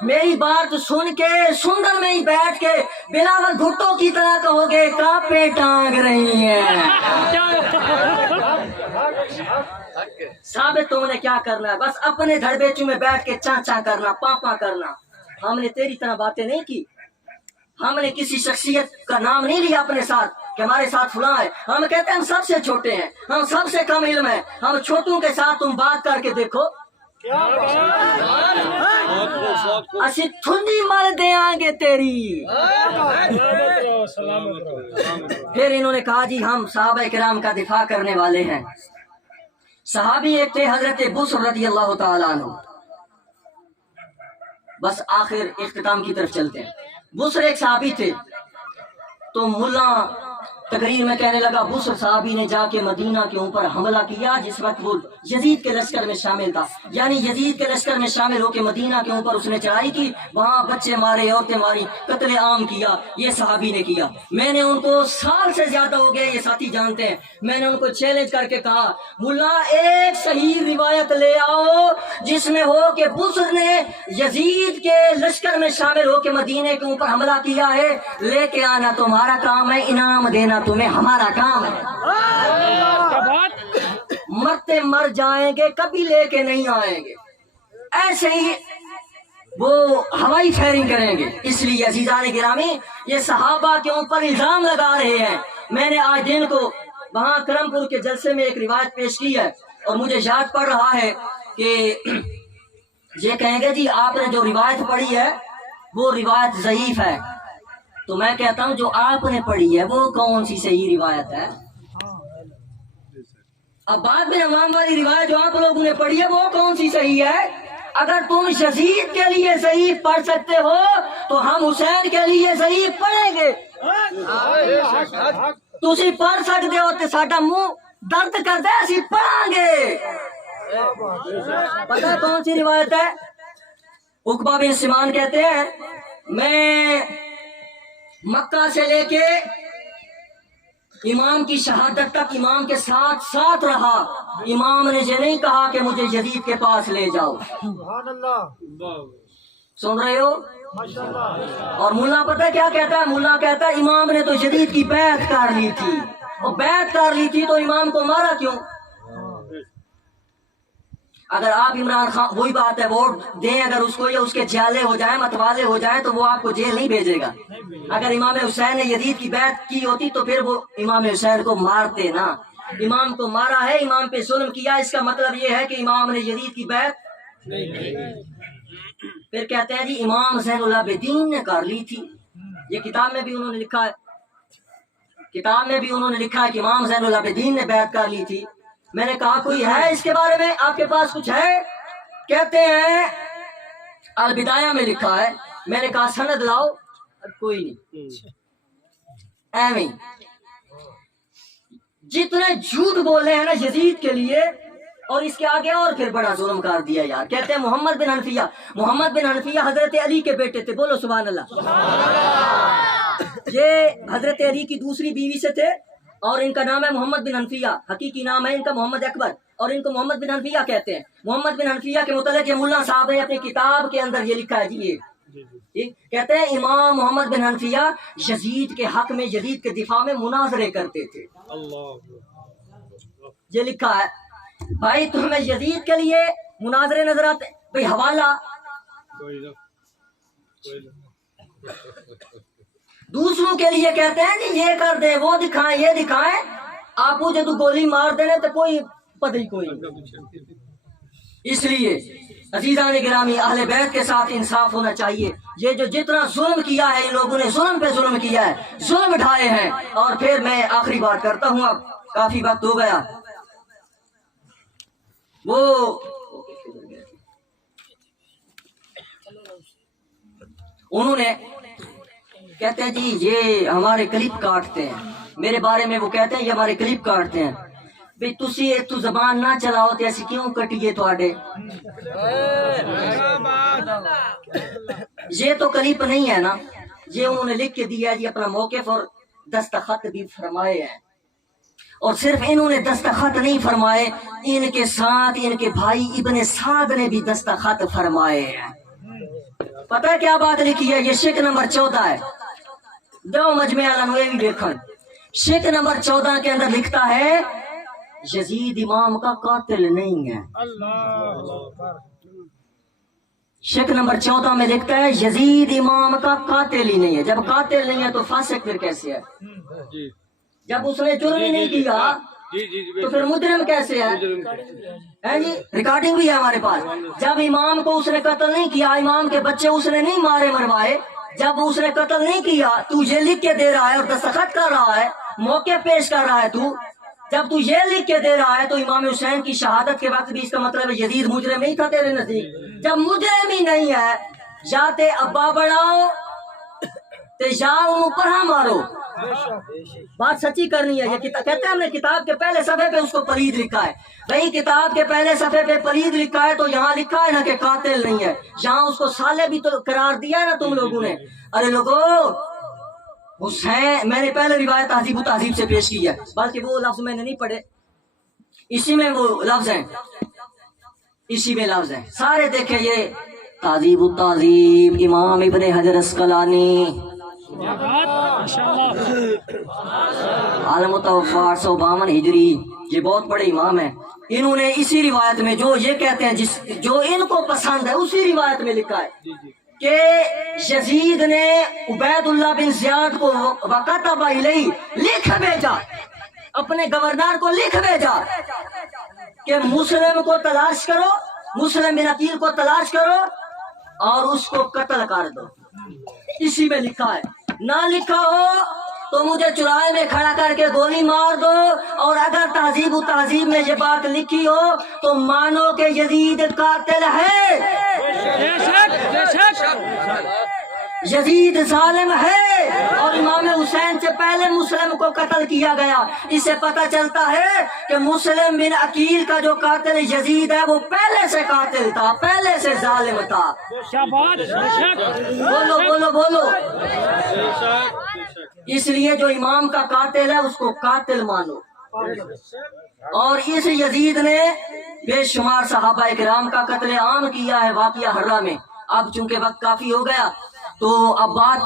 میری بات سن کے سندر میں ہی بیٹھ کے بلاول بھٹو کی طرح کہو گے کانپے ٹانگ رہی ہیں ثابت تم نے کیا کرنا ہے بس اپنے دھڑ بیچوں میں بیٹھ کے چاں کرنا پاپا کرنا ہم نے تیری طرح باتیں نہیں کی ہم نے کسی شخصیت کا نام نہیں لیا اپنے ساتھ کہ ہمارے ساتھ فلاں ہے ہم کہتے ہیں ہم سب سے چھوٹے ہیں ہم سب سے کم علم ہے ہم چھوٹوں کے ساتھ تم بات کر کے دیکھو اسی تھنڈی مار دے آگے تیری پھر انہوں نے کہا جی ہم صحابہ کرام کا دفاع کرنے والے ہیں صحابی ایک تھے حضرت بصر رضی اللہ تعالیٰ عنہ بس آخر اختتام کی طرف چلتے ہیں بصر ایک صحابی تھے تو ملا تقریر میں کہنے لگا بصر صحابی نے جا کے مدینہ کے اوپر حملہ کیا جس وقت وہ یزید کے لشکر میں شامل تھا یعنی یزید کے لشکر میں شامل ہو کے مدینہ کے اوپر اس نے چڑھائی کی وہاں بچے مارے عورتیں ماری قتل عام کیا یہ صحابی نے کیا میں نے ان کو سال سے زیادہ ہو گئے یہ ساتھی جانتے ہیں میں نے ان کو چیلنج کر کے کہا ملا ایک صحیح روایت لے آؤ جس میں ہو کہ بصر نے یزید کے لشکر میں شامل ہو کے مدینے کے اوپر حملہ کیا ہے لے کے آنا تمہارا کام ہے انعام دینا تمہیں ہمارا کام ہے مرتے مر جائیں گے کبھی لے کے نہیں آئیں گے ایسے ہی وہ ہوائی فائرنگ کریں گے اس لیے عزیزان گرامی یہ صحابہ کے اوپر الزام لگا رہے ہیں میں نے آج دن کو وہاں کرم پور کے جلسے میں ایک روایت پیش کی ہے اور مجھے یاد پڑ رہا ہے کہ یہ کہیں گے جی آپ نے جو روایت پڑھی ہے وہ روایت ضعیف ہے تو میں کہتا ہوں جو آپ نے پڑھی ہے وہ کون سی صحیح روایت ہے عباد بن عوام والی روایت جو آپ لوگوں نے پڑھی ہے وہ کون سی صحیح ہے؟ اگر تم یزید کے لیے صحیح پڑھ سکتے ہو تو ہم حسین کے لیے صحیح پڑھیں گے. تسی پڑھ سکتے ہو تو ساڈا منہ درد کرتا ہے اسی پڑھیں گے. پتہ کون سی روایت ہے؟ عقبہ بن سمان کہتے ہیں میں مکہ سے لے کے امام کی شہادت تک امام کے ساتھ ساتھ رہا. امام نے یہ نہیں کہا کہ مجھے یزید کے پاس لے جاؤ. سن رہے ہو؟ اور ملا پتہ کیا کہتا ہے؟ ملا کہتا ہے امام نے تو یزید کی بیعت کر لی تھی، اور بیعت کر لی تھی تو امام کو مارا کیوں؟ اگر آپ عمران خان وہی بات ہے ووٹ دیں اگر اس کو یا اس کے جالے ہو جائیں متوالے ہو جائیں تو وہ آپ کو جیل نہیں بھیجے گا. اگر امام حسین نے یزید کی بیعت کی ہوتی تو پھر وہ امام حسین کو مارتے نا. امام کو مارا ہے، امام پہ ظلم کیا، اس کا مطلب یہ ہے کہ امام نے یزید کی بیعت. پھر کہتے ہیں جی امام زین العابدین نے کر لی تھی. یہ کتاب میں بھی انہوں نے لکھا ہے، کتاب میں بھی انہوں نے لکھا ہے کہ امام زین العابدین نے بیعت کر لی تھی. میں نے کہا کوئی ہے اس کے بارے میں؟ آپ کے پاس کچھ ہے؟ کہتے ہیں البدایہ میں لکھا ہے. میں نے کہا سند لاؤ، کوئی نہیں. ایویں جتنے جھوٹ بولے ہیں نا یزید کے لیے، اور اس کے آگے اور پھر بڑا ظلم کر دیا یار. کہتے ہیں محمد بن حنفیہ، محمد بن حنفیہ حضرت علی کے بیٹے تھے. بولو سبحان اللہ. یہ حضرت علی کی دوسری بیوی سے تھے اور ان کا نام ہے محمد بن حنفیہ. حقیقی نام ہے ان کا محمد اکبر، اور ان کو محمد بن حنفیہ کہتے ہیں. محمد بن حنفیہ کے متعلق یہ ملا صاحب نے اپنی کتاب کے اندر یہ لکھا ہے جی. یہ کہتے ہیں امام محمد بن حنفیہ یزید کے حق میں، یزید کے دفاع میں مناظرے کرتے تھے. یہ لکھا ہے. بھائی تمہیں یزید کے لیے مناظرے نظر آتے؟ بھائی حوالہ. دوسروں کے لیے کہتے ہیں کہ یہ کر دیں، وہ دکھائیں، یہ دکھائیں. آپ مجھے تو گولی مار دینے تو کوئی پتہ ہی کوئی نہیں. اس لیے عزیزان گرامی اہل بیت کے ساتھ انصاف ہونا چاہیے. یہ جو جتنا ظلم کیا ہے ان لوگوں نے ظلم پہ ظلم کیا ہے، ظلم اٹھائے ہیں. اور پھر میں آخری بات کرتا ہوں، اب کافی وقت ہو گیا. وہ انہوں نے کہتے ہیں جی یہ ہمارے کلپ کاٹتے ہیں، میرے بارے میں وہ کہتے ہیں یہ ہمارے کلپ کاٹتے ہیں. بھئی تسی تو زبان نہ چلاؤ تے ایسی کیوں کٹیے تھوڑے؟ یہ تو کلپ نہیں ہے نا، یہ انہوں نے لکھ کے دیا ہے جی اپنا موقف، اور دستخط بھی فرمائے ہیں. اور صرف انہوں نے دستخط نہیں فرمائے، ان کے ساتھ ان کے بھائی ابن سعد نے بھی دستخط فرمائے ہیں. پتہ ہے کیا بات لکھی ہے؟ یہ شک نمبر 14 ہے. دو مجمع علنوے بھی دیکھن. شک نمبر 14 کے اندر لکھتا ہے یزید امام کا قاتل نہیں ہے. شک نمبر 14 میں لکھتا ہے یزید امام کا قاتل ہی نہیں ہے. جب قاتل نہیں ہے تو فاسق پھر کیسے ہے؟ جب اس نے جرم ہی نہیں کیا تو پھر مجرم کیسے ہے جی؟ ریکارڈنگ بھی ہے ہمارے پاس. جب امام کو اس نے قتل نہیں کیا، امام کے بچے اس نے نہیں مارے مروائے، جب اس نے قتل نہیں کیا، تو یہ لکھ کے دے رہا ہے اور دستخط کر رہا ہے، موقع پیش کر رہا ہے تو. جب تو یہ لکھ کے دے رہا ہے تو امام حسین کی شہادت کے وقت بھی اس کا مطلب ہے یزید مجرم نہیں تھا تیرے نزدیک. جب مجرم ہی نہیں ہے، یا تے ابا بڑھاؤ تے یا انہوں پڑھا مارو. بات سچی کرنی ہے. یہ کہتے ہیں ہم نے کتاب کے پہلے صفحے پہ اس کو پلید لکھا ہے. بھئی کتاب کے پہلے صفحے پہ پلید لکھا ہے تو یہاں لکھا ہے نا کہ قاتل نہیں ہے، یہاں اس کو سالے بھی تو قرار دیا ہے نا تم لوگوں نے. ارے لوگو حسین، میں نے پہلے روایت تہذیب و تہذیب سے پیش کی ہے، بلکہ وہ لفظ میں نے نہیں پڑھے، اسی میں وہ لفظ ہیں، اسی میں لفظ ہیں سارے. دیکھیں یہ تہذیب و تہذیب امام ابن حجر اسقلانی المتوفی 852 ہجری، یہ بہت بڑے امام ہیں. انہوں نے اسی روایت میں جو یہ کہتے ہیں جو ان کو پسند ہے اسی روایت میں لکھا ہے کہ یزید نے عبید اللہ بن زیاد کو وکتب الیہ لکھ بھیجا، اپنے گورنر کو لکھ بھیجا کہ مسلم کو تلاش کرو، مسلم بن عقیل کو تلاش کرو اور اس کو قتل کر دو. اسی میں لکھا ہے. نہ لکھا ہو تو مجھے چوراہے میں کھڑا کر کے گولی مار دو، اور اگر تہذیب و تہذیب میں یہ بات لکھی ہو تو مانو کہ یزید قاتل ہے، بے شک بے شک یزید ظالم ہے، اور امام حسین سے پہلے مسلم کو قتل کیا گیا۔ اس سے پتہ چلتا ہے کہ مسلم بن عقیل کا جو قاتل یزید ہے وہ پہلے سے قاتل تھا، پہلے سے ظالم تھا۔ کیا بات، بے شک بولو بولو بولو۔ بے شک اس لیے جو امام کا قاتل ہے اس کو قاتل مانو۔ اور اس یزید نے بے شمار صحابہ کرام کا قتل عام کیا ہے واقعہ حرہ میں۔ اب چونکہ وقت کافی ہو گیا تو اب بات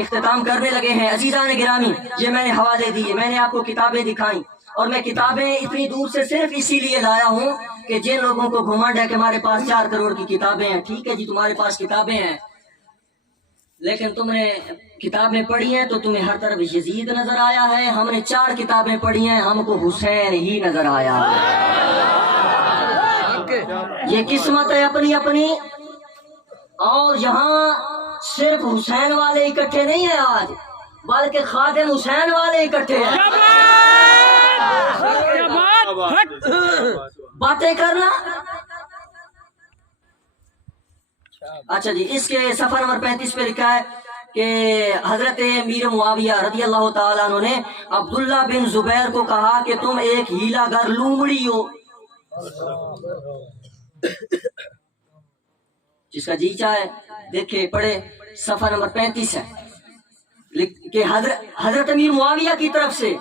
اختتام کرنے لگے ہیں۔ عزیزان گرامی، یہ میں نے حوالے دیے، میں نے آپ کو کتابیں دکھائیں، اور میں کتابیں اتنی دور سے صرف اسی لیے لایا ہوں کہ جن لوگوں کو گھمنڈ ہے کہ ہمارے پاس 4 کروڑ کی کتابیں ہیں، ٹھیک ہے جی تمہارے پاس کتابیں ہیں، لیکن تم نے کتابیں پڑھی ہیں تو تمہیں ہر طرف یزید نظر آیا ہے، ہم نے 4 کتابیں پڑھی ہیں، ہم کو حسین ہی نظر آیا ہے۔ یہ قسمت ہے اپنی اپنی، اور یہاں صرف حسین والے اکٹھے نہیں ہیں آج، بلکہ خادم حسین والے اکٹھے ہیں۔ کیا بات، باتیں کرنا۔ اچھا جی، اس کے صفحہ نمبر 35 پہ لکھا ہے کہ حضرت امیر معاویہ رضی اللہ تعالیٰ عنہ نے عبداللہ بن زبیر کو کہا کہ تم ایک ہیلا گر لومڑی ہو، جس کا جی چاہے دیکھے پڑھے، صفحہ نمبر 35 ہے کہ حضرت امیر معاویہ کی طرف سے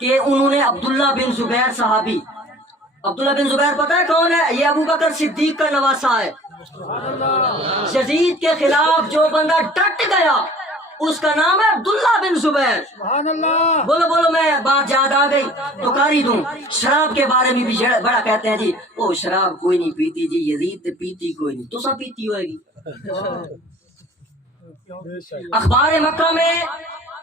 کہ انہوں نے عبداللہ بن زبیر صحابی، عبداللہ بن زبیر پتہ ہے کون ہے؟ یہ ابو بکر صدیق کا نواسا ہے۔ یزید کے خلاف جو بندہ ڈٹ گیا اس کا نام ہے عبداللہ بن زبیر۔ بولو بولو، میں بات یاد آ گئی تو کر ہی دوں۔ شراب کے بارے میں بھی بڑا کہتے ہیں جی وہ شراب کوئی نہیں پیتی جی، یزید تے پیتی کوئی نہیں، تو سب پیتی ہوئے گی۔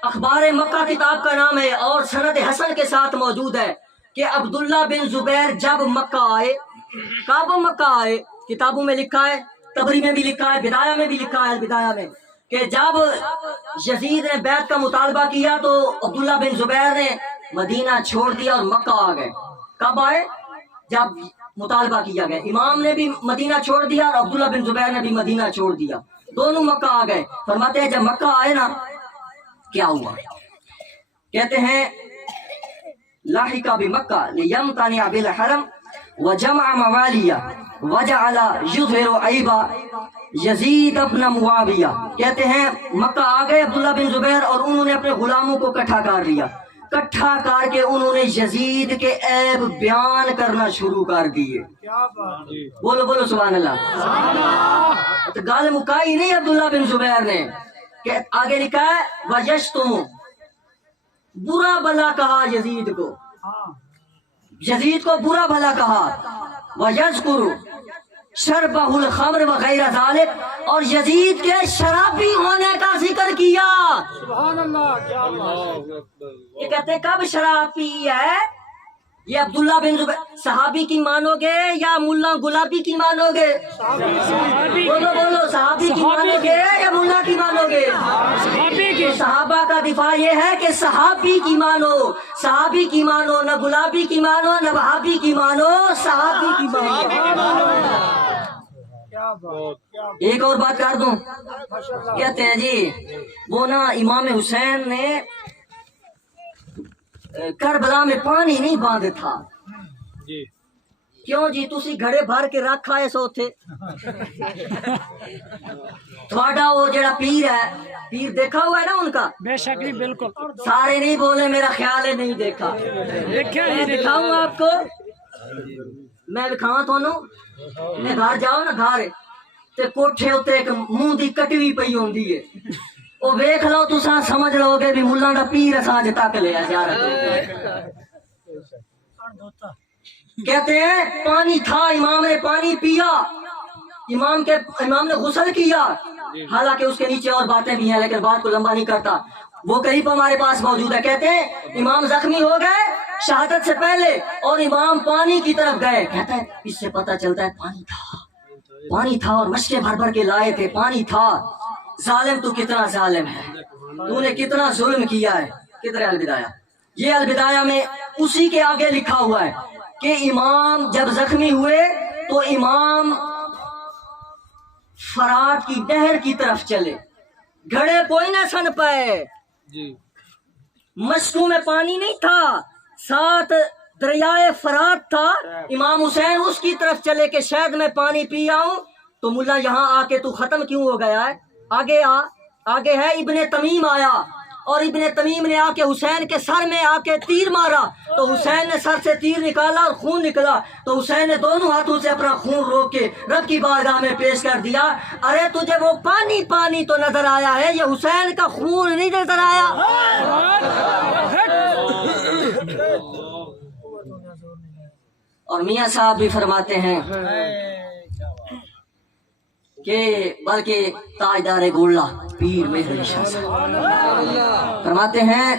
اخبار مکہ کتاب کا نام ہے، اور سند حسن کے ساتھ موجود ہے کہ عبداللہ بن زبیر جب مکہ آئے، کعبہ مکہ آئے، کتابوں میں لکھا ہے، تبری میں بھی لکھا ہے، بدایہ میں بھی لکھا ہے، البدایہ میں، کہ جب یزید نے بیعت کا مطالبہ کیا تو عبداللہ بن زبیر نے مدینہ چھوڑ دیا اور مکہ آ گئے۔ کب آئے؟ جب مطالبہ کیا گیا، امام نے بھی مدینہ چھوڑ دیا اور عبداللہ بن زبیر نے بھی مدینہ چھوڑ دیا، دونوں مکہ آ گئے۔ فرماتے ہیں جب مکہ آئے نا کیا ہوا؟ کہتے ہیں لاحق بمکہ لیمتنع بالحرم وجمع موالیا وجعل یظہر عیب یزید ابن معاویہ۔ کہتے ہیں مکہ آ گئے عبداللہ بن زبیر اور انہوں نے اپنے غلاموں کو اکٹھا کر لیا، اکٹھا کر کے انہوں نے یزید کے عیب بیان کرنا شروع کر دیے۔ بولو بولو سبحان اللہ۔ تو گال مکائی نہیں عبداللہ بن زبیر نے، کہ آگے لکھا ہے وَيَشْتُمُ، برا بھلا کہا یزید کو، یزید کو برا بھلا کہا، وَيَذْكُرُ شَرْبَهُ الْخَمْرِ وَغَيْرَ ذَلِكَ، اور یزید کے شرابی ہونے کا ذکر کیا۔ یہ کہتے ہیں کب شراب پی ہے؟ یہ عبداللہ بن زبیر صحابی کی مانو گے یا ملا گلابی کی مانو گے؟ بولو بولو، صحابی کی مانو گے یا ملا کی مانو گے؟ تو صحابہ کا دفاع یہ ہے کہ صحابی کی مانو، صحابی کی مانو، نہ گلابی کی مانو نہ وہابی کی مانو، صحابی کی مانو۔ ایک اور بات کر دوں، کہتے ہیں جی وہ نا امام حسین نے کربلا میں پانی نہیں باندھ تھا، کیوں جی تسی گھڑے بھر کے رکھ آئے سو تھے؟ تھوڑا وہ جڑا پیر ہے، پیر دیکھا ہوا ہے نا ان کا؟ بے شک جی، بالکل۔ سارے نہیں بولے، میرا خیال ہے نہیں دیکھا۔ میں دکھاؤں آپ کو، میں دکھاؤں تھانوں، میں گھر جاؤ نا، گھر تے کوٹھے ہوتے ایک منہ دی کٹوی پئی ہوندی ہے، وہ ویکھ لو تساں سمجھ لو گے بھی ملہ دا پیر اساں اج تک لیا زیارت۔ کہتے ہیں پانی تھا، امام نے پانی پیا، امام نے غسل کیا، حالانکہ اس کے نیچے اور باتیں بھی ہیں لیکن بات کو لمبا نہیں کرتا، وہ قریب ہمارے پاس موجود ہے۔ کہتے ہیں امام زخمی ہو گئے شہادت سے پہلے اور امام پانی کی طرف گئے، کہتا ہے اس سے پتہ چلتا ہے پانی تھا اور مشکیں بھر بھر کے لائے تھے، پانی تھا۔ ظالم تو کتنا ظالم ہے، تو نے کتنا ظلم کیا ہے، کدھر ہے البدایہ؟ یہ البدایہ میں اسی کے آگے لکھا ہوا ہے کہ امام جب زخمی ہوئے تو امام فرات کی نہر کی طرف چلے، گھڑے کوئی نہ سن پائے، مشکوں میں پانی نہیں تھا، ساتھ دریائے فرات تھا، امام حسین اس کی طرف چلے کہ شاید میں پانی پی آؤں، تو ملا یہاں آ کے تو ختم کیوں ہو گیا ہے؟ آگے ہے ابن تمیم آیا، اور ابن تمیم نے آ کے حسین کے سر میں آ کے تیر مارا، تو حسین نے سر سے تیر نکالا اور خون نکلا، تو حسین نے دونوں ہاتھوں سے اپنا خون روک کے رب کی بارگاہ میں پیش کر دیا، ارے تجھے وہ پانی پانی تو نظر آیا ہے، یہ حسین کا خون نہیں نظر آیا۔ اور میاں صاحب بھی فرماتے ہیں کہ بلکہ تاجدار گولڑا پیر مہر علی شاہ صاحب فرماتے ہیں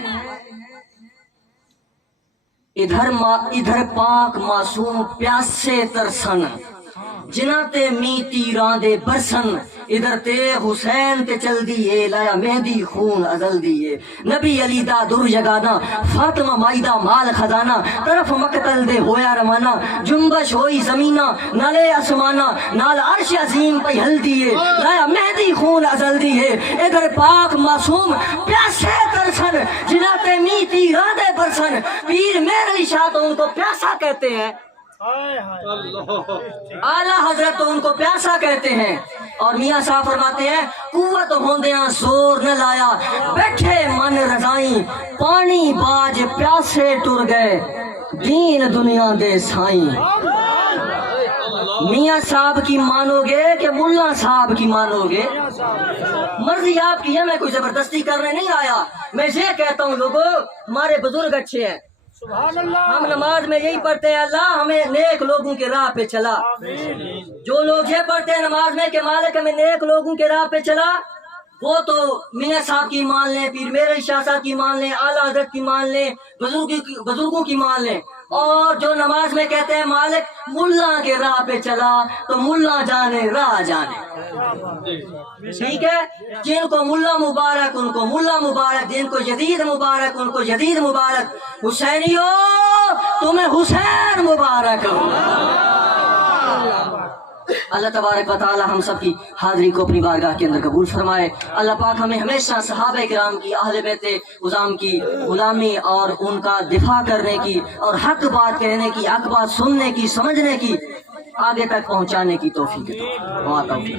ادھر پاک معصوم پیاسے ترسن جنہ تے می تیران دے برسن، ادھر تے حسین تے چل دیئے لایا مہدی خون ازل دیئے، نبی علی دا در جگانا فاطمہ مائدہ مال خزانہ، طرف مقتل دے ہویا روانہ، جنبش ہوئی زمینہ نالے اسمانہ، نال عرش عظیم پہ ہل دیئے لایا مہدی خون ازل دیئے، ادھر پاک معصوم پیاسے ترسن جنہ تے می تیران دے برسن، پیر مہر علی شاہ تو ان کو پیاسا کہتے ہیں، اعلیٰ حضرت تو ان کو پیاسا کہتے ہیں۔ اور میاں صاحب فرماتے ہیں قوت ہوندیاں زور نہ لایا، بیٹھے من رضائیں پانی باج پیاسے ٹر گئے دین دنیا دے سائیں۔ میاں صاحب کی مانو گے کہ ملا صاحب کی مانو گے؟ مرضی آپ کی ہے، میں کوئی زبردستی کرنے نہیں آیا، میں یہ کہتا ہوں لوگوں ہمارے بزرگ اچھے ہیں، ہم نماز میں یہی پڑھتے ہیں اللہ ہمیں نیک لوگوں کے راہ پہ چلا، جو لوگ یہ پڑھتے ہیں نماز میں کہ مالک ہمیں نیک لوگوں کے راہ پہ چلا، وہ تو میاں صاحب کی مان لیں، پیر مہر علی شاہ صاحب کی مان لیں، اعلیٰ حضرت کی مان لیں، بزرگوں کی مان لیں، اور جو نماز میں کہتے ہیں مالک ملا کے راہ پہ چلا تو ملا جانے راہ جانے، ٹھیک ہے، جن کو ملا مبارک ان کو ملا مبارک، جن کو جدید مبارک ان کو جدید مبارک، حسینیو تمہیں حسین مبارک ہو۔ اللہ تبارک و تعالی ہم سب کی حاضری کو اپنی بارگاہ کے اندر قبول فرمائے۔ اللہ پاک ہمیں ہمیشہ صحابہ کرام کی، اہل بیت عظام کی غلامی اور ان کا دفاع کرنے کی اور حق بات کہنے کی، حق بات سننے کی، سمجھنے کی، آگے تک پہنچانے کی توفیق عطا فرمائے۔